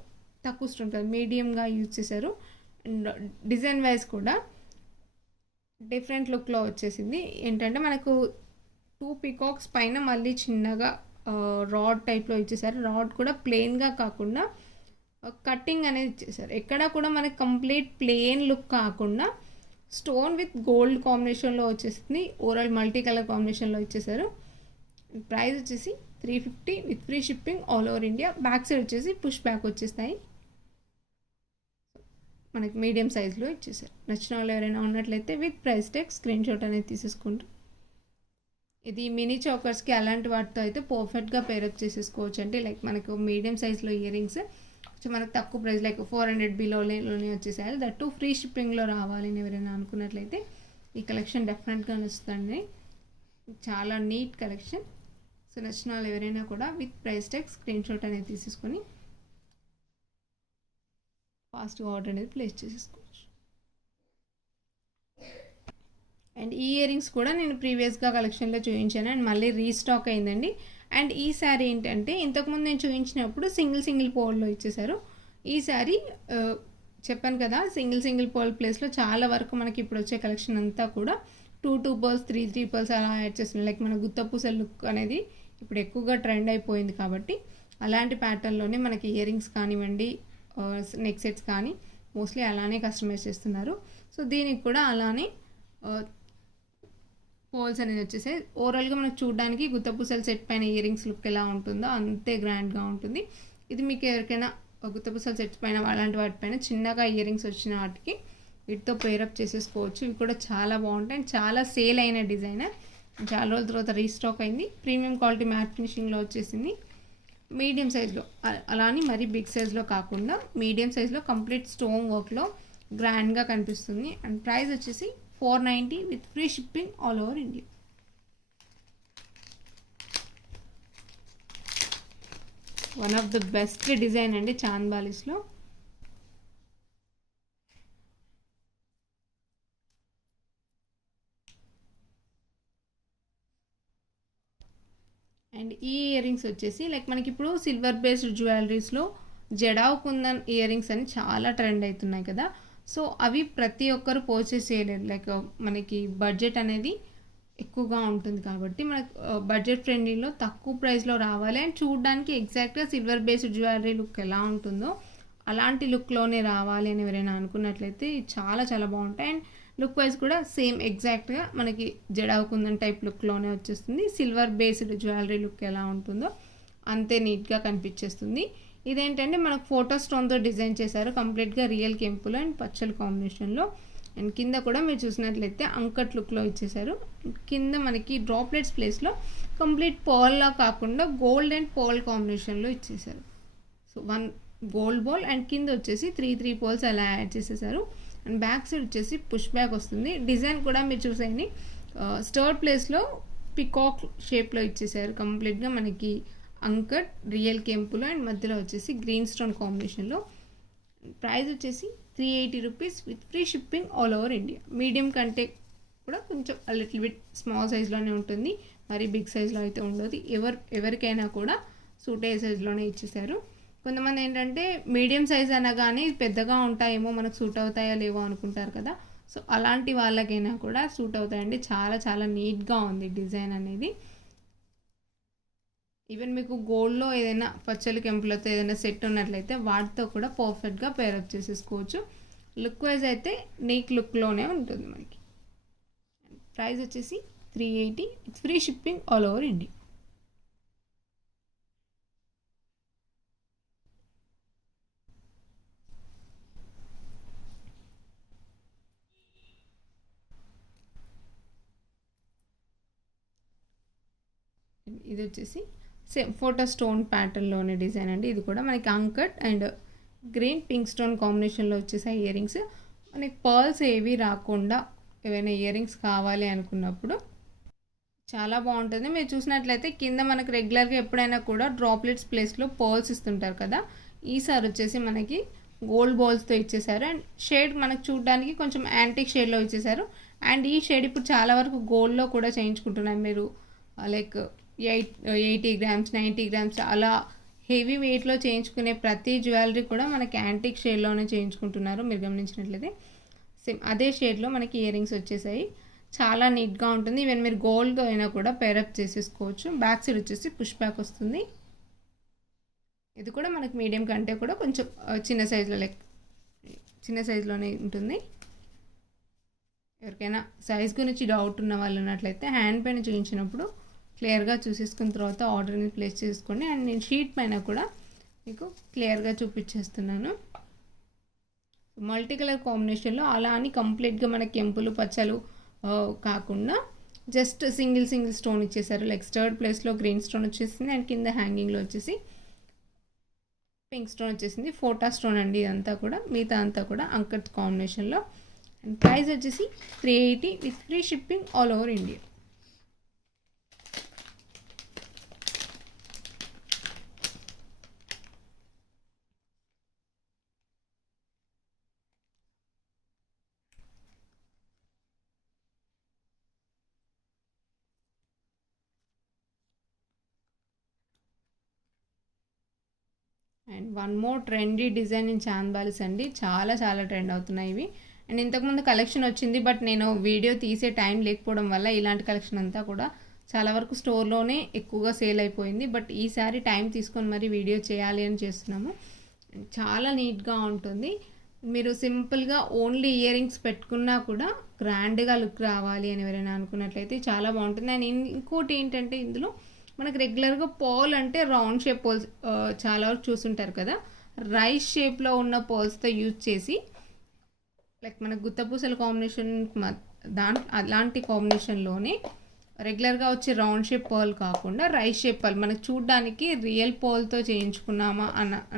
తక్కువ స్టోన్ కాదు, మీడియంగా యూజ్ చేశారు. అండ్ డిజైన్ వైజ్ కూడా డిఫరెంట్ లుక్లో వచ్చేసింది. ఏంటంటే మనకు 2 పికాక్స్ పైన మళ్ళీ చిన్నగా రాడ్ టైప్లో ఇచ్చేసారు. రాడ్ కూడా ప్లెయిన్గా కాకుండా కటింగ్ అనేది ఇచ్చేసారు. ఎక్కడ కూడా మనకి కంప్లీట్ ప్లెయిన్ లుక్ కాకుండా స్టోన్ విత్ గోల్డ్ కాంబినేషన్లో వచ్చేసింది. ఓవరాల్ మల్టీ కలర్ కాంబినేషన్లో ఇచ్చేసారు. ప్రైస్ వచ్చేసి 350 with free shipping all over India. Back side వచ్చేసి పుష్ బ్యాక్ వచ్చేస్తాయి. మనకి మీడియం సైజులో ఇచ్చేసారు. నచ్చిన వాళ్ళు ఎవరైనా ఉన్నట్లయితే with price tag screenshot అనేది తీసేసుకుంటారు. ఇది మినీ చోకర్స్కి అలాంటి వాటితో అయితే పర్ఫెక్ట్గా పేరప్ చేసేసుకోవచ్చు. అంటే లైక్ మనకు మీడియం సైజ్లో ఇయర్ రింగ్స్ కొంచెం మనకు తక్కువ ప్రైస్ లైక్ 400 బిలోనే వచ్చేసాయి. దట్టు ఫ్రీ షిప్పింగ్లో రావాలి అని ఎవరైనా అనుకున్నట్లయితే ఈ కలెక్షన్ డెఫినెట్గా నచ్చుతుంది. చాలా నీట్ కలెక్షన్. సో నచ్చిన వాళ్ళు ఎవరైనా కూడా with price tag screenshot అనేది తీసేసుకొని ఫాస్ట్గా ఆర్డర్ అనేది ప్లేస్ చేసేసుకోవచ్చు. అండ్ ఈ ఇయర్ రింగ్స్ కూడా నేను ప్రీవియస్గా కలెక్షన్లో చూపించాను అండ్ మళ్ళీ రీస్టాక్ అయిందండి. అండ్ ఈ శారీ ఏంటంటే ఇంతకుముందు నేను చూపించినప్పుడు సింగిల్ పోల్లో ఇచ్చేసారు. ఈ శారీ చెప్పాను కదా, సింగిల్ పోల్ ప్లేస్లో చాలా వరకు మనకి ఇప్పుడు వచ్చే కలెక్షన్ అంతా కూడా 2 పర్ల్స్ 3 పర్ల్స్ అలా యాడ్ చేస్తున్నాయి. లైక్ మన గుత్తపూసల లుక్ అనేది ఇప్పుడు ఎక్కువగా ట్రెండ్ అయిపోయింది కాబట్టి అలాంటి ప్యాటర్న్లోనే మనకి ఇయర్ రింగ్స్ కానివ్వండి, నెక్ సెట్స్ కానీ మోస్ట్లీ అలానే కస్టమైజ్ చేస్తున్నారు. సో దీనికి కూడా అలానే పోల్స్ అనేది వచ్చేసాయి. ఓవరాల్గా మనకు చూడడానికి గుత్తపూసల సెట్ పైన ఇయర్ రింగ్స్ లుక్ ఎలా ఉంటుందో అంతే గ్రాండ్గా ఉంటుంది. ఇది మీకు ఎవరికైనా గుత్తపూసల సెట్స్ పైన అలాంటి వాటిపైన చిన్నగా ఇయర్ రింగ్స్ వచ్చిన వాటికి వీటితో పేరప్ చేసేసుకోవచ్చు. ఇవి కూడా చాలా బాగుంటాయి అండ్ చాలా సేల్ అయిన డిజైనర్. చాలా రోజుల తర్వాత రీస్టాక్ అయింది. ప్రీమియం క్వాలిటీ మ్యాట్ ఫినిషింగ్లో వచ్చేసింది. మీడియం సైజ్లో, అలానే మరీ బిగ్ సైజ్లో కాకుండా మీడియం సైజ్లో కంప్లీట్ స్టోన్ వర్క్లో గ్రాండ్గా కనిపిస్తుంది. అండ్ ప్రైస్ వచ్చేసి 490 with free shipping all over India. One of the best design అండి చాంద్బాలిస్లో. అండ్ ఈ ఇయర్ రింగ్స్ వచ్చేసి లైక్ మనకి ఇప్పుడు సిల్వర్ బేస్డ్ జ్యువెలరీస్లో జడావ్ కుందన్ ఇయర్ రింగ్స్ అని చాలా ట్రెండ్ అవుతున్నాయి కదా. సో అవి ప్రతి ఒక్కరు పర్చేస్ చేయలేరు. లైక్ మనకి బడ్జెట్ అనేది ఎక్కువగా ఉంటుంది కాబట్టి మనకు బడ్జెట్ ఫ్రెండ్లీలో తక్కువ ప్రైస్లో రావాలి అండ్ చూడడానికి ఎగ్జాక్ట్గా సిల్వర్ బేస్డ్ జ్యువెలరీ లుక్ ఎలా ఉంటుందో అలాంటి లుక్లోనే రావాలి అని ఎవరైనా అనుకున్నట్లయితే చాలా చాలా బాగుంటాయి. అండ్ లుక్ వైజ్ కూడా సేమ్ ఎగ్జాక్ట్గా మనకి జడావ్ కుందన్ టైప్ లుక్లోనే వచ్చేస్తుంది. సిల్వర్ బేస్డ్ జ్యువెలరీ లుక్ ఎలా ఉంటుందో అంతే నీట్గా కనిపించేస్తుంది. ఇదేంటంటే మనకు ఫోటో స్టోన్తో డిజైన్ చేశారు. కంప్లీట్గా రియల్ కెంపులు అండ్ పచ్చల కాంబినేషన్లో. అండ్ కింద కూడా మీరు చూసినట్లయితే అంకట్ లుక్లో ఇచ్చేసారు. కింద మనకి డ్రాప్లెట్స్ ప్లేస్లో కంప్లీట్ పర్ల్లా కాకుండా గోల్డ్ అండ్ పర్ల్ కాంబినేషన్లో ఇచ్చేసారు. సో 1 గోల్డ్ బాల్ అండ్ కింద వచ్చేసి 3 పర్ల్స్ అలా యాడ్ చేసేసారు. అండ్ బ్యాక్ సైడ్ వచ్చేసి పుష్ బ్యాక్ వస్తుంది. డిజైన్ కూడా మీరు చూసేయండి, స్టర్డ్ ప్లేస్లో పికాక్ షేప్లో ఇచ్చేసారు. కంప్లీట్గా మనకి అంకట్ రియల్ కెంపులో అండ్ మధ్యలో వచ్చేసి గ్రీన్ స్టోన్ కాంబినేషన్లో. ప్రైస్ వచ్చేసి 380 rupees with free shipping all over India. Medium కంటే కూడా కొంచెం లిటిల్ బిట్ స్మాల్ సైజ్లోనే ఉంటుంది, మరి బిగ్ సైజ్లో అయితే ఉండదు. ఎవరికైనా కూడా సూట్ అయ్యే సైజ్లోనే ఇచ్చేసారు. కొంతమంది ఏంటంటే మీడియం సైజ్ అనగానే పెద్దగా ఉంటాయేమో, మనకు సూట్ అవుతాయో లేవో అనుకుంటారు కదా. సో అలాంటి వాళ్ళకైనా కూడా సూట్ అవుతాయండి. చాలా చాలా నీట్గా ఉంది డిజైన్ అనేది. ఈవెన్ మీకు గోల్డ్లో ఏదైనా పచ్చలి కెంపులతో ఏదైనా సెట్ ఉన్నట్లయితే వాటితో కూడా పర్ఫెక్ట్గా పేరప్ చేసేసుకోవచ్చు. లుక్ వైజ్ అయితే నీట్ లుక్లోనే ఉంటుంది మనకి. ప్రైస్ వచ్చేసి 380 with free shipping all over India. ఇది వచ్చేసి సేమ్ ఫోటో స్టోన్ ప్యాటర్న్లోనే డిజైన్ అండి. ఇది కూడా మనకి uncut and green pink stone కాంబినేషన్లో వచ్చేసాయి ఇయర్ రింగ్స్. మనకి పర్ల్స్ ఏవి రాకుండా ఏవైనా ఇయర్ రింగ్స్ కావాలి అనుకున్నప్పుడు చాలా బాగుంటుంది. మీరు చూసినట్లయితే కింద మనకు రెగ్యులర్గా ఎప్పుడైనా కూడా డ్రాప్లెట్స్ ప్లేస్లో పర్ల్స్ ఇస్తుంటారు కదా, ఈసారి వచ్చేసి మనకి గోల్డ్ బాల్స్తో ఇచ్చేసారు. అండ్ షేడ్ మనకు చూడడానికి కొంచెం యాంటిక్ షేడ్లో ఇచ్చేసారు. అండ్ ఈ షేడ్ ఇప్పుడు చాలా వరకు గోల్డ్లో కూడా చేయించుకుంటున్నారు మీరు. లైక్ 80 గ్రామ్స్ 90 గ్రామ్స్ అలా హెవీ వెయిట్లో చేయించుకునే ప్రతి జ్యువెలరీ కూడా మనకి యాంటిక్ షేడ్లోనే చేయించుకుంటున్నారు. మీరు గమనించినట్లయితే సేమ్ అదే షేడ్లో మనకి ఇయర్ రింగ్స్ వచ్చేసాయి. చాలా నీట్గా ఉంటుంది. ఈవెన్ మీరు గోల్డ్తో అయినా కూడా పేరప్ చేసేసుకోవచ్చు. బ్యాక్ సైడ్ వచ్చేసి పుష్ బ్యాక్ వస్తుంది. ఇది కూడా మనకి మీడియం కంటే కూడా కొంచెం చిన్న సైజులో, లైక్ చిన్న సైజులోనే ఉంటుంది. ఎవరికైనా సైజ్ గురించి డౌట్ ఉన్న వాళ్ళు ఉన్నట్లయితే హ్యాండ్ పైన చూపించినప్పుడు క్లియర్గా చూసేసుకున్న తర్వాత ఆర్డర్ని ప్లేస్ చేసుకోండి. అండ్ నేను షీట్ పైన కూడా మీకు క్లియర్గా చూపించేస్తున్నాను. మల్టీ కలర్ కాంబినేషన్లో అలా అని కంప్లీట్గా మనకి కెంపులు పచ్చలు కాకుండా జస్ట్ సింగిల్ స్టోన్ ఇచ్చేసారు. లైక్ స్టర్డ్ ప్లేస్లో గ్రీన్ స్టోన్ వచ్చేసింది. అండ్ కింద హ్యాంగింగ్లో వచ్చేసి పింక్ స్టోన్ వచ్చేసింది. ఫోటా స్టోన్ అండి ఇదంతా కూడా. మిగతా అంతా కూడా అంకట్ కాంబినేషన్లో. అండ్ ప్రైస్ వచ్చేసి 380 with free shipping all over India. And one more trendy design in chandbalis అండి. చాలా ట్రెండ్ అవుతున్నాయి ఇవి. అండ్ ఇంతకుముందు కలెక్షన్ వచ్చింది, బట్ నేను వీడియో తీసే టైం లేకపోవడం వల్ల ఇలాంటి కలెక్షన్ అంతా కూడా చాలా వరకు స్టోర్లోనే ఎక్కువగా సేల్ అయిపోయింది. బట్ ఈసారి టైం తీసుకొని మరి వీడియో చేయాలి అని చేస్తున్నాము. చాలా నీట్గా ఉంటుంది. మీరు సింపుల్గా ఓన్లీ ఇయర్ రింగ్స్ పెట్టుకున్నా కూడా గ్రాండ్గా లుక్ రావాలి అని ఎవరైనా అనుకున్నట్లయితే చాలా బాగుంటుంది. అండ్ ఇంకోటి ఏంటంటే ఇందులో మనకు రెగ్యులర్గా పర్ల్ అంటే రౌండ్ షేప్ పర్ల్స్ చాలా వరకు చూస్తుంటారు కదా, రైస్ షేప్లో ఉన్న పర్ల్స్తో యూజ్ చేసి లైక్ మనకు గుత్తపూసల కాంబినేషన్ అలాంటి కాంబినేషన్లోనే రెగ్యులర్గా వచ్చే రౌండ్ షేప్ పర్ల్ కాకుండా రైస్ షేప్ పర్ల్ మనకు చూడడానికి రియల్ పర్ల్తో చేయించుకున్నామా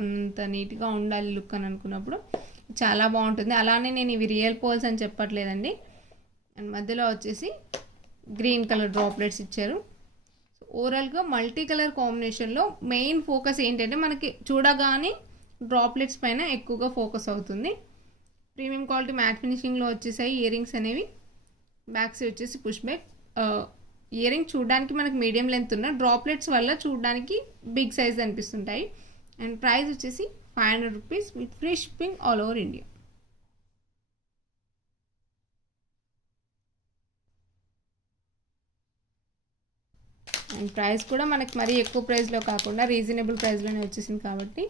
అంత నీట్గా ఉండాలి లుక్ అని అనుకున్నప్పుడు చాలా బాగుంటుంది. అలానే నేను ఇవి రియల్ పర్ల్స్ అని చెప్పట్లేదండి. అండ్ మధ్యలో వచ్చేసి గ్రీన్ కలర్ డ్రాప్లెట్స్ ఇచ్చారు. ఓవరాల్గా మల్టీ కలర్ కాంబినేషన్లో మెయిన్ ఫోకస్ ఏంటంటే మనకి చూడగానే డ్రాప్లెట్స్ పైన ఎక్కువగా ఫోకస్ అవుతుంది. ప్రీమియం క్వాలిటీ మ్యాట్ ఫినిషింగ్లో వచ్చేసాయి ఇయర్ రింగ్స్ అనేవి. బ్యాక్ సైడ్ వచ్చేసి పుష్ బ్యాక్. ఇయర్ రింగ్ చూడడానికి మనకి మీడియం లెంత్ ఉన్న డ్రాప్లెట్స్ వల్ల చూడడానికి బిగ్ సైజ్ అనిపిస్తుంటాయి. అండ్ ప్రైస్ వచ్చేసి 500 rupees with free shipping all over India. And price కూడా మనకి మరీ ఎక్కువ ప్రైస్లో కాకుండా రీజనబుల్ ప్రైస్లోనే వచ్చేసింది కాబట్టి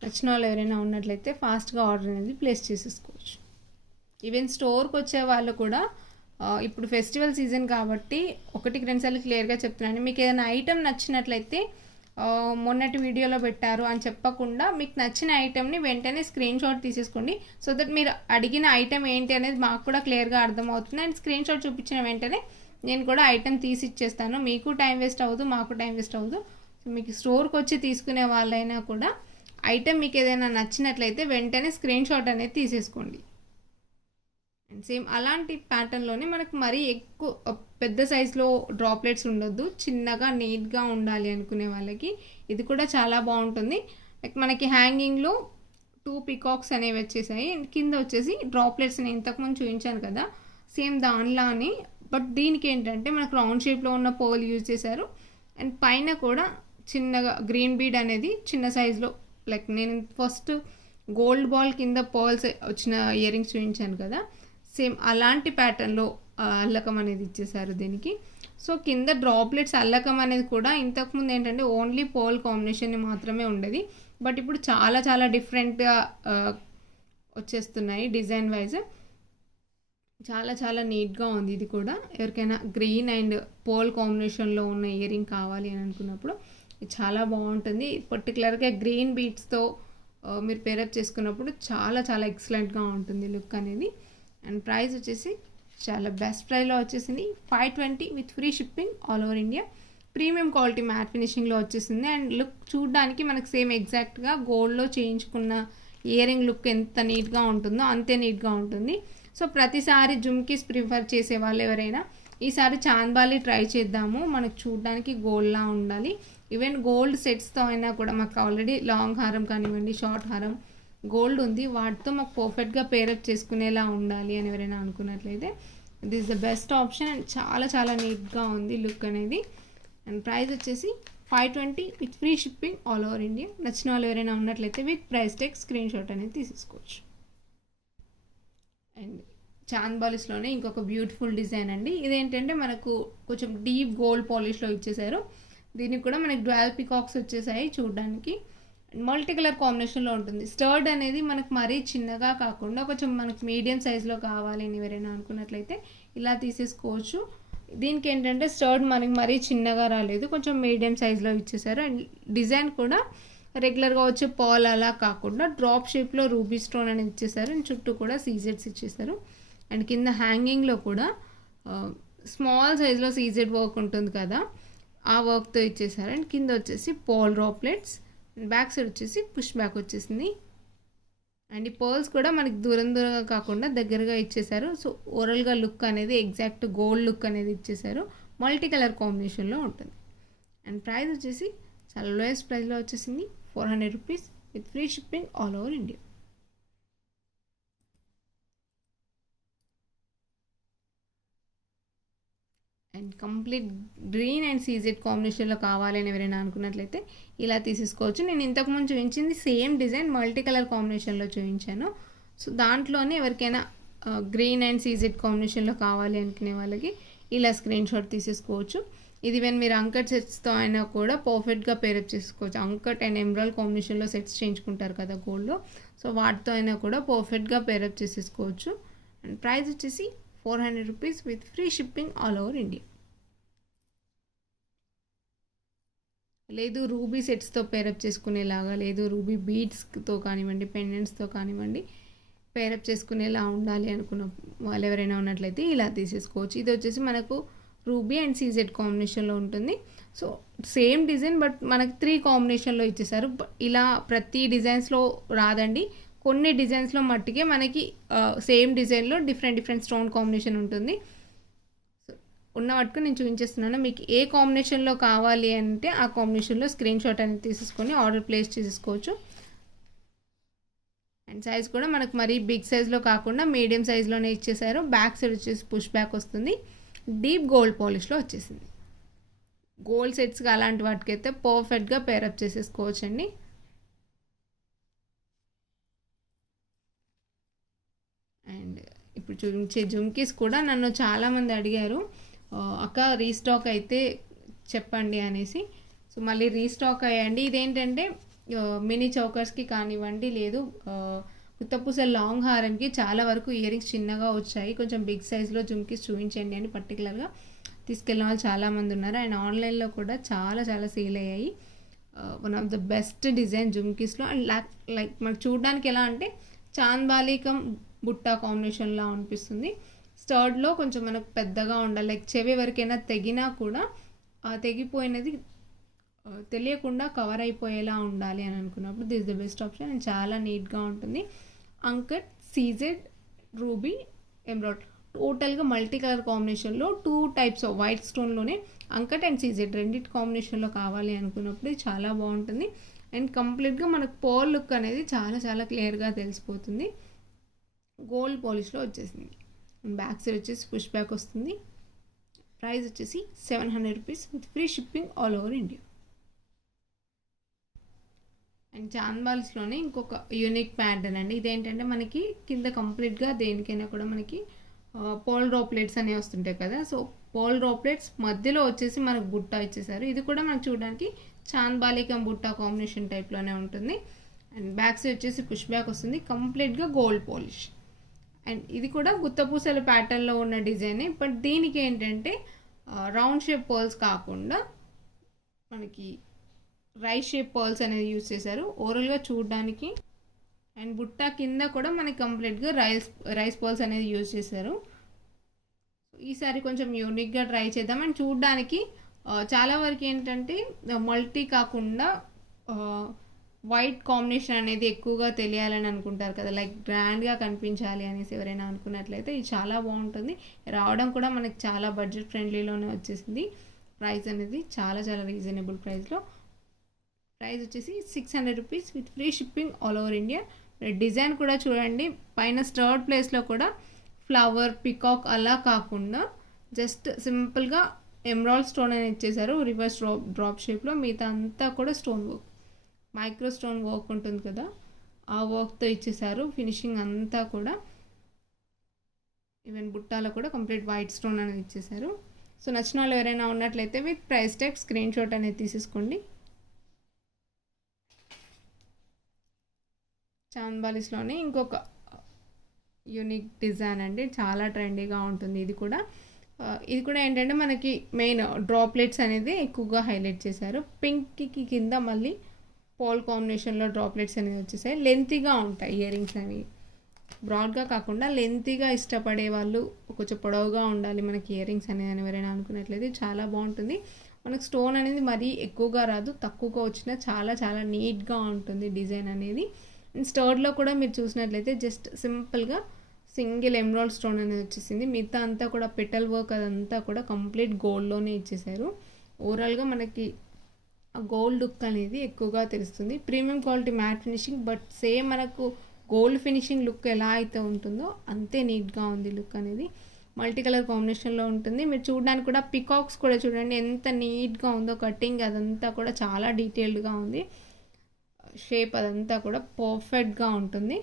నచ్చిన వాళ్ళు ఎవరైనా ఉన్నట్లయితే ఫాస్ట్గా ఆర్డర్ అనేది ప్లేస్ చేసేసుకోవచ్చు. ఈవెన్ స్టోర్కి వచ్చే వాళ్ళు కూడా ఇప్పుడు ఫెస్టివల్ సీజన్ కాబట్టి 1-2 సార్లు క్లియర్గా చెప్తున్నాను, మీకు ఏదైనా ఐటెం నచ్చినట్లయితే మొన్నటి వీడియోలో పెట్టారు అని చెప్పకుండా మీకు నచ్చిన ఐటెంని వెంటనే స్క్రీన్ షాట్ తీసేసుకోండి. సో దట్ మీరు అడిగిన ఐటెం ఏంటి అనేది మాకు కూడా క్లియర్గా అర్థమవుతుంది. అండ్ స్క్రీన్ షాట్ చూపించిన వెంటనే నేను కూడా ఐటెం తీసి ఇచ్చేస్తాను. మీకు టైం వేస్ట్ అవ్వదు, మాకు టైం వేస్ట్ అవ్వదు. సో మీకు స్టోర్కి వచ్చి తీసుకునే వాళ్ళైనా కూడా ఐటెం మీకు ఏదైనా నచ్చినట్లయితే వెంటనే స్క్రీన్ షాట్ అనేది తీసేసుకోండి. అండ్ సేమ్ అలాంటి ప్యాటర్న్లోనే మనకు మరీ ఎక్కువ పెద్ద సైజులో డ్రాప్లెట్స్ ఉండొద్దు, చిన్నగా నీట్గా ఉండాలి అనుకునే వాళ్ళకి ఇది కూడా చాలా బాగుంటుంది. లైక్ మనకి హ్యాంగింగ్లో 2 పికాక్స్ అనేవి వచ్చేసాయి. అండ్ కింద వచ్చేసి డ్రాప్లెట్స్ నేను ఇంతకుముందు చూపించాను కదా సేమ్ దానిలానే, బట్ దీనికి ఏంటంటే మనకు రౌండ్ షేప్లో ఉన్న పర్ల్ యూజ్ చేశారు. అండ్ పైన కూడా చిన్నగా గ్రీన్ బీడ్ అనేది చిన్న సైజులో, లైక్ నేను ఫస్ట్ గోల్డ్ బాల్ కింద పర్ల్స్ వచ్చిన ఇయర్ రింగ్స్ చూపించాను కదా, సేమ్ అలాంటి ప్యాటర్న్లో అల్లకం అనేది ఇచ్చేసారు దీనికి. సో కింద డ్రాప్లెట్స్ అల్లకం అనేది కూడా ఇంతకుముందు ఏంటంటే ఓన్లీ పర్ల్ కాంబినేషన్ మాత్రమే ఉండేది, బట్ ఇప్పుడు చాలా డిఫరెంట్గా వచ్చేస్తున్నాయి డిజైన్ వైజ్. చాలా నీట్గా ఉంది ఇది కూడా. ఎవరికైనా గ్రీన్ అండ్ పర్ల్ కాంబినేషన్లో ఉన్న ఇయర్ రింగ్ కావాలి అని అనుకున్నప్పుడు ఇది చాలా బాగుంటుంది. పర్టికులర్గా గ్రీన్ బీట్స్తో మీరు పేరప్ చేసుకున్నప్పుడు చాలా ఎక్సలెంట్గా ఉంటుంది లుక్ అనేది. అండ్ ప్రైస్ వచ్చేసి చాలా బెస్ట్ ప్రైస్లో వచ్చేసింది 520 with free shipping all over India. Premium quality matte ఫినిషింగ్లో వచ్చేసింది. అండ్ లుక్ చూడడానికి మనకు సేమ్ ఎగ్జాక్ట్గా గోల్డ్లో చేయించుకున్న ఇయర్ రింగ్ లుక్ ఎంత నీట్గా ఉంటుందో అంతే నీట్గా ఉంటుంది. సో ప్రతిసారి జుమ్కీస్ ప్రిఫర్ చేసే వాళ్ళు ఎవరైనా ఈసారి చాంద్బాలి ట్రై చేద్దాము. మనకు చూడడానికి గోల్డ్లా ఉండాలి. ఈవెన్ గోల్డ్ సెట్స్తో అయినా కూడా మాకు ఆల్రెడీ లాంగ్ హారం కానివ్వండి, షార్ట్ హారం గోల్డ్ ఉంది, వాటితో మాకు పర్ఫెక్ట్గా పేరప్ చేసుకునేలా ఉండాలి అని ఎవరైనా అనుకున్నట్లయితే this is the best option. And చాలా చాలా నీట్గా ఉంది లుక్ అనేది. అండ్ ప్రైస్ వచ్చేసి 520 with free shipping all over India. నచ్చిన వాళ్ళు ఎవరైనా ఉన్నట్లయితే with price tech screen shot అనేది తీసేసుకోవచ్చు. అండ్ చాంద్బాలిస్లోనే ఇంకొక బ్యూటిఫుల్ డిజైన్ అండి. ఇదేంటంటే మనకు కొంచెం డీప్ గోల్డ్ పాలిష్లో ఇచ్చేసారు. దీనికి కూడా మనకి డ్వాల్ పికాక్స్ వచ్చేసాయి చూడడానికి. మల్టీ కలర్ కాంబినేషన్లో ఉంటుంది. స్టర్డ్ అనేది మనకు మరీ చిన్నగా కాకుండా కొంచెం మనకు మీడియం సైజులో కావాలి అని ఎవరైనా అనుకున్నట్లయితే ఇలా తీసేసుకోవచ్చు. దీనికి ఏంటంటే స్టర్డ్ మనకి మరీ చిన్నగా రాలేదు, కొంచెం మీడియం సైజులో ఇచ్చేసారు. అండ్ డిజైన్ కూడా రెగ్యులర్గా వచ్చే పాల్ అలా కాకుండా డ్రాప్ షేప్లో రూబీ స్టోన్ అనేది ఇచ్చేసారు. అండ్ చుట్టూ కూడా సీజెడ్స్ ఇచ్చేసారు. అండ్ కింద హ్యాంగింగ్లో కూడా స్మాల్ సైజులో సీజెడ్ వర్క్ ఉంటుంది కదా, ఆ వర్క్తో ఇచ్చేసారు. అండ్ కింద వచ్చేసి పాల్ డ్రాప్లెట్స్, బ్యాక్ సైడ్ వచ్చేసి పుష్ బ్యాక్ వచ్చేసింది. అండ్ ఈ పర్ల్స్ కూడా మనకి దూరం దూరంగా కాకుండా దగ్గరగా ఇచ్చేసారు. సో ఓవరాల్గా లుక్ అనేది ఎగ్జాక్ట్ గోల్డ్ లుక్ అనేది ఇచ్చేసారు. మల్టీ కలర్ కాంబినేషన్లో ఉంటుంది. అండ్ ప్రైస్ వచ్చేసి చాలా లోయెస్ట్ ప్రైస్లో వచ్చేసింది 400 rupees with free shipping all over India. And complete green and CZ కాంబినేషన్లో కావాలి అని ఎవరైనా అనుకున్నట్లయితే ఇలా తీసేసుకోవచ్చు. నేను ఇంతకుముందు చూపించింది సేమ్ డిజైన్ మల్టీ కలర్ కాంబినేషన్లో చూపించాను. సో దాంట్లోనే ఎవరికైనా గ్రీన్ అండ్ సీజెడ్ కాంబినేషన్లో కావాలి అనుకునే వాళ్ళకి ఇలా స్క్రీన్ షాట్ తీసేసుకోవచ్చు. ఇది వెన్ మీరు అంకట్ సెట్స్తో అయినా కూడా పర్ఫెక్ట్గా పేరప్ చేసుకోవచ్చు. అంకట్ అండ్ ఎమరాల్డ్ కాంబినేషన్లో సెట్స్ చేయించుకుంటారు కదా గోల్డ్లో, సో వాటితో అయినా కూడా పర్ఫెక్ట్గా పేరప్ చేసేసుకోవచ్చు. అండ్ ప్రైస్ వచ్చేసి 400 rupees with free shipping all over India. లేదు రూబీ సెట్స్తో పేరప్ చేసుకునేలాగా, లేదు రూబీ బీడ్స్తో కానివ్వండి, పెండెంట్స్తో కానివ్వండి పేరప్ చేసుకునేలా ఉండాలి అనుకున్న వాళ్ళు ఎవరైనా ఉన్నట్లయితే ఇలా తీసేసుకోవచ్చు. ఇది వచ్చేసి మనకు రూబీ అండ్ సీజెడ్ కాంబినేషన్లో ఉంటుంది. సో సేమ్ డిజైన్ బట్ మనకి 3 కాంబినేషన్లో ఇచ్చేసారు. ఇలా ప్రతి డిజైన్స్లో రాదండి, కొన్ని డిజైన్స్లో మట్టికే మనకి సేమ్ డిజైన్లో డిఫరెంట్ స్టోన్ కాంబినేషన్ ఉంటుంది. ఉన్న వాటికి నేను చూపించేస్తున్నాను. మీకు ఏ కాంబినేషన్లో కావాలి అంటే ఆ కాంబినేషన్లో స్క్రీన్ షాట్ అనేది తీసేసుకొని ఆర్డర్ ప్లేస్ చేసేసుకోవచ్చు. అండ్ సైజ్ కూడా మనకు మరీ బిగ్ సైజ్లో కాకుండా మీడియం సైజ్లోనే ఇచ్చేసారు. బ్యాక్ సైడ్ వచ్చేసి పుష్ బ్యాక్ వస్తుంది. డీప్ గోల్డ్ పాలిష్లో వచ్చేసింది. గోల్డ్ సెట్స్గా అలాంటి వాటికైతే పర్ఫెక్ట్గా పేరప్ చేసేసుకోవచ్చు అండి. అండ్ ఇప్పుడు చూపించే జుమ్కీస్ కూడా నన్ను చాలామంది అడిగారు, అక్క రీస్టాక్ అయితే చెప్పండి అనేసి. సో మళ్ళీ రీస్టాక్ అయ్యండి. ఇదేంటంటే మినీ చౌకర్స్కి కానివ్వండి, లేదు ఉత్తపూస లాంగ్ హారంకి చాలా వరకు ఇయర్ రింగ్స్ చిన్నగా వచ్చాయి, కొంచెం బిగ్ సైజ్లో జుమ్కీస్ చూపించండి అని పర్టికులర్గా తీసుకెళ్ళిన వాళ్ళు చాలామంది ఉన్నారు. అండ్ ఆన్లైన్లో కూడా చాలా సేల్ అయ్యాయి. One of the best design జుమ్కీస్లో. అండ్ లైక్ మనకు చూడడానికి ఎలా అంటే చాంద్బాలి కమ్ బుట్టా కాంబినేషన్లా అనిపిస్తుంది. స్టర్డ్లో కొంచెం మనకు పెద్దగా ఉండాలి, లైక్ చెవి ఎవరికైనా తెగినా కూడా తెగిపోయినది తెలియకుండా కవర్ అయిపోయేలా ఉండాలి అని అనుకున్నప్పుడు this the best option. And చాలా నీట్గా ఉంటుంది. అంకట్, సీజెడ్, రూబీ, ఎమరాల్డ్ టోటల్గా మల్టీ కలర్ కాంబినేషన్లో 2 టైప్స్ ఆఫ్ వైట్ స్టోన్లోనే అంకట్ అండ్ సీజెడ్ రెండింటి కాంబినేషన్లో కావాలి అనుకున్నప్పుడు ఇది చాలా బాగుంటుంది. అండ్ కంప్లీట్గా మనకు పర్ల్ లుక్ అనేది చాలా క్లియర్గా తెలిసిపోతుంది. గోల్డ్ పాలిష్లో వచ్చేసింది. బ్యాక్ సైడ్ వచ్చేసి పుష్ బ్యాక్ వస్తుంది. ప్రైస్ వచ్చేసి 700 rupees with free shipping all over India. And చాంద్బాలిస్లోనే ఇంకొక యూనిక్ ప్యాటర్న్ అండి. ఇదేంటంటే మనకి కింద కంప్లీట్గా దేనికైనా కూడా మనకి పోల్ డ్రాప్లెట్స్ అనేవి వస్తుంటాయి కదా, సో పోల్ డ్రాప్లెట్స్ మధ్యలో వచ్చేసి మనకు బుట్ట ఇచ్చేసారు. ఇది కూడా మనకు చూడడానికి చాంద్బాలికం బుట్ట కాంబినేషన్ టైప్లోనే ఉంటుంది. అండ్ బ్యాక్ సైడ్ వచ్చేసి పుష్ బ్యాక్ వస్తుంది. కంప్లీట్గా గోల్డ్ పాలిష్. అండ్ ఇది కూడా గుత్తపూసల ప్యాటర్న్లో ఉన్న డిజైనే, బట్ దీనికి ఏంటంటే రౌండ్ షేప్ పర్ల్స్ కాకుండా మనకి రైస్ షేప్ పర్ల్స్ అనేది యూజ్ చేశారు ఓవరాల్గా చూడడానికి. అండ్ బుట్ట కింద కూడా మనకి కంప్లీట్గా రైస్ పర్ల్స్ అనేది యూజ్ చేశారు. ఈసారి కొంచెం యూనిక్గా ట్రై చేద్దాం. అండ్ చూడడానికి చాలా వరకు ఏంటంటే మల్టీ కాకుండా వైట్ కాంబినేషన్ అనేది ఎక్కువగా తెలియాలని అనుకుంటారు కదా, లైక్ గ్రాండ్గా కనిపించాలి అనేసి ఎవరైనా అనుకున్నట్లయితే ఇది చాలా బాగుంటుంది. రావడం కూడా మనకి చాలా బడ్జెట్ ఫ్రెండ్లీలోనే వచ్చేసింది. ప్రైస్ అనేది చాలా చాలా రీజనబుల్ ప్రైస్లో. ప్రైస్ వచ్చేసి 600 rupees with free shipping all over India. Design కూడా చూడండి, పైన స్టర్డ్ ప్లేస్లో కూడా ఫ్లవర్ పికాక్ అలా కాకుండా జస్ట్ సింపుల్గా ఎమరాల్డ్ స్టోన్ అని ఇచ్చేసారు రివర్స్ డ్రాప్ షేప్లో. మిగతా అంతా కూడా stone work, micro stone work ఉంటుంది కదా, ఆ వర్క్తో ఇచ్చేసారు. ఫినిషింగ్ అంతా కూడా ఈవెన్ బుట్టాలో కూడా కంప్లీట్ వైట్ స్టోన్ అనేది ఇచ్చేసారు. సో నచ్చిన వాళ్ళు ఎవరైనా ఉన్నట్లయితే with price tag screenshot అనేది తీసేసుకోండి. చాంబాలిస్లోనే ఇంకొక యూనిక్ డిజైన్ అండి, చాలా ట్రెండీగా ఉంటుంది. ఇది కూడా ఏంటంటే మనకి మెయిన్ డ్రాప్లెట్స్ అనేది ఎక్కువగా హైలైట్ చేశారు. పింక్కి కింద మళ్ళీ పోల్ కాంబినేషన్లో డ్రాప్లెట్స్ అనేవి వచ్చేసాయి. లెంతీగా ఉంటాయి ఇయర్ రింగ్స్ అనేవి, బ్రాడ్గా కాకుండా లెంతీగా ఇష్టపడే వాళ్ళు, కొంచెం పొడవుగా ఉండాలి మనకి ఇయర్ రింగ్స్ అనేది ఎవరైనా అనుకున్నట్లయితే చాలా బాగుంటుంది. మనకు స్టోన్ అనేది మరీ ఎక్కువగా రాదు, తక్కువగా వచ్చినా చాలా చాలా నీట్గా ఉంటుంది డిజైన్ అనేది. అండ్ స్టర్డ్లో కూడా మీరు చూసినట్లయితే జస్ట్ సింపుల్గా సింగిల్ ఎమరాల్డ్ స్టోన్ అనేది వచ్చేసింది. మిగతా అంతా కూడా పెటల్ వర్క్ అదంతా కూడా కంప్లీట్ గోల్డ్లోనే ఇచ్చేసారు. ఓవరాల్గా మనకి ఆ గోల్డ్ లుక్ అనేది ఎక్కువగా తెలుస్తుంది. Premium quality matte finishing, but same మనకు గోల్డ్ ఫినిషింగ్ లుక్ ఎలా అయితే ఉంటుందో అంతే నీట్గా ఉంది లుక్ అనేది. మల్టీ కలర్ కాంబినేషన్లో ఉంటుంది. మీరు చూడడానికి కూడా పికాక్స్ కూడా చూడండి ఎంత నీట్గా ఉందో, కటింగ్ అదంతా కూడా చాలా డీటెయిల్డ్గా ఉంది. షేప్ అదంతా కూడా పర్ఫెక్ట్గా ఉంటుంది.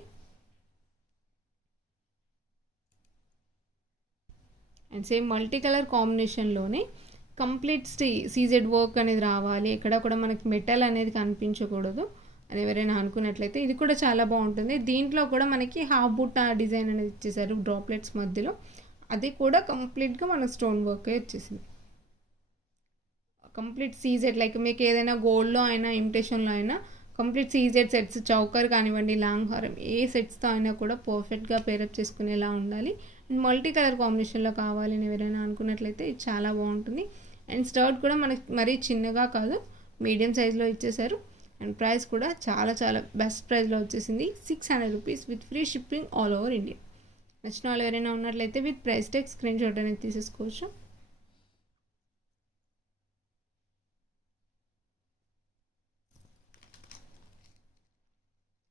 అండ్ సేమ్ మల్టీ కలర్ కాంబినేషన్లోనే కంప్లీట్ సీజెడ్ వర్క్ అనేది రావాలి, ఎక్కడ కూడా మనకి మెటల్ అనేది కనిపించకూడదు అని ఎవరైనా అనుకున్నట్లయితే ఇది కూడా చాలా బాగుంటుంది. దీంట్లో కూడా మనకి హాఫ్ బుట్ట డిజైన్ అనేది ఇచ్చేసారు డ్రాప్లెట్స్ మధ్యలో, అది కూడా కంప్లీట్గా మన స్టోన్ వర్క్ వచ్చేసింది. కంప్లీట్ సీజెడ్, లైక్ మీకు ఏదైనా గోల్డ్లో అయినా ఇమిటేషన్లో అయినా కంప్లీట్ సీజెడ్ సెట్స్, చౌకర్ కానివ్వండి, లాంగ్ హారం, ఏ సెట్స్తో అయినా కూడా పర్ఫెక్ట్గా పేరప్ చేసుకునేలా ఉండాలి. అండ్ మల్టీ కలర్ కాంబినేషన్లో కావాలి అని ఎవరైనా అనుకున్నట్లయితే ఇది చాలా బాగుంటుంది. అండ్ స్టర్ట్ కూడా మనకి మరీ చిన్నగా కాదు, మీడియం సైజ్లో ఇచ్చేసారు. అండ్ ప్రైస్ కూడా చాలా చాలా బెస్ట్ ప్రైస్లో వచ్చేసింది. 600 rupees with free shipping all over India. నచ్చిన వాళ్ళు ఎవరైనా ఉన్నట్లయితే with price tag screenshot అనేది తీసేసుకోవచ్చు.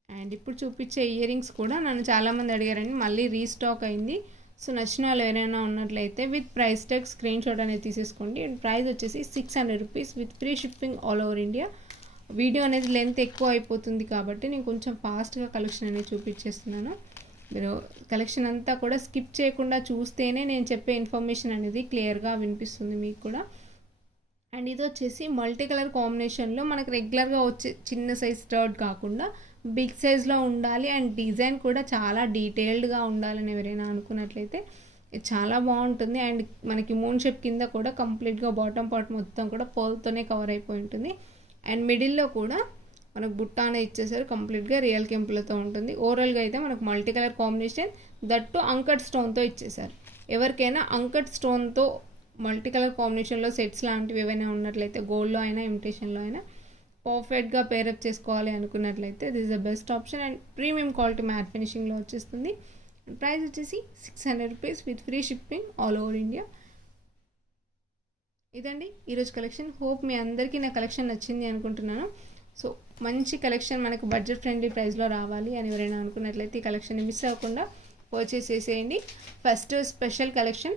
అండ్ ఇప్పుడు చూపించే ఇయర్ రింగ్స్ కూడా నన్ను చాలామంది అడిగారండి, మళ్ళీ రీస్టాక్ అయింది. సో నచ్చిన వాళ్ళు ఎవరైనా ఉన్నట్లయితే with price tag screenshot అనేది తీసేసుకోండి. అండ్ ప్రైస్ వచ్చేసి 600 rupees with free shipping all over India. Video అనేది లెంత్ ఎక్కువ అయిపోతుంది కాబట్టి నేను కొంచెం ఫాస్ట్గా కలెక్షన్ అనేది చూపించేస్తున్నాను. మీరు కలెక్షన్ అంతా కూడా స్కిప్ చేయకుండా చూస్తేనే నేను చెప్పే ఇన్ఫర్మేషన్ అనేది క్లియర్గా వినిపిస్తుంది మీకు కూడా. అండ్ ఇది వచ్చేసి మల్టీ కలర్ కాంబినేషన్లో మనకు రెగ్యులర్గా వచ్చే చిన్న సైజ్ స్టర్ట్ కాకుండా బిగ్ సైజ్లో ఉండాలి. అండ్ డిజైన్ కూడా చాలా డీటెయిల్డ్గా ఉండాలని ఎవరైనా అనుకున్నట్లయితే ఇది చాలా బాగుంటుంది. అండ్ మనకి మూన్ షేప్ కింద కూడా కంప్లీట్గా బాటమ్ పార్ట్ మొత్తం కూడా పర్ల్తోనే కవర్ అయిపోయి ఉంటుంది. అండ్ మిడిల్లో కూడా మనకు బుట్ట అనేది ఇచ్చేసారు, కంప్లీట్గా రియల్ కెంపులతో ఉంటుంది. ఓవరాల్గా అయితే మనకు multi colour combination, that uncut స్టోన్తో ఇచ్చేసారు. ఎవరికైనా అంకట్ స్టోన్తో మల్టీ కలర్ కాంబినేషన్లో సెట్స్ లాంటివి ఏవైనా ఉన్నట్లయితే గోల్డ్లో అయినా ఇమిటేషన్లో అయినా పర్ఫెక్ట్గా పేరప్ చేసుకోవాలి అనుకున్నట్లయితే this is the best option. And premium quality matte ఫినిషింగ్లో వచ్చేస్తుంది. ప్రైస్ వచ్చేసి 600 rupees with free shipping all over India. ఇదండి ఈరోజు కలెక్షన్. హోప్ మీ అందరికీ నా కలెక్షన్ నచ్చింది అనుకుంటున్నాను. సో మంచి కలెక్షన్ మనకు బడ్జెట్ ఫ్రెండ్లీ ప్రైస్లో రావాలి అని ఎవరైనా అనుకున్నట్లయితే ఈ కలెక్షన్ని మిస్ అవ్వకుండా పర్చేస్ చేసేయండి. First special collection,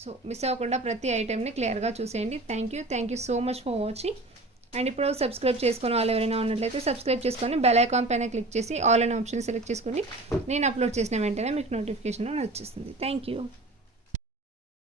so miss అవ్వకుండా ప్రతి ఐటెంని క్లియర్గా చూసేయండి. Thank you so much for watching. And ఇప్పుడు సబ్స్క్రైబ్ చేసుకుని వాళ్ళు ఎవరైనా ఉన్నట్లయితే సబ్స్క్రైబ్ చేసుకొని బెల్ ఐకాన్ పైన క్లిక్ చేసి ఆల్ అనే ఆప్షన్ సెలెక్ట్ చేసుకొని నేను అప్లోడ్ చేసిన వెంటనే మీకు నోటిఫికేషన్ వచ్చేస్తుంది. Thank you.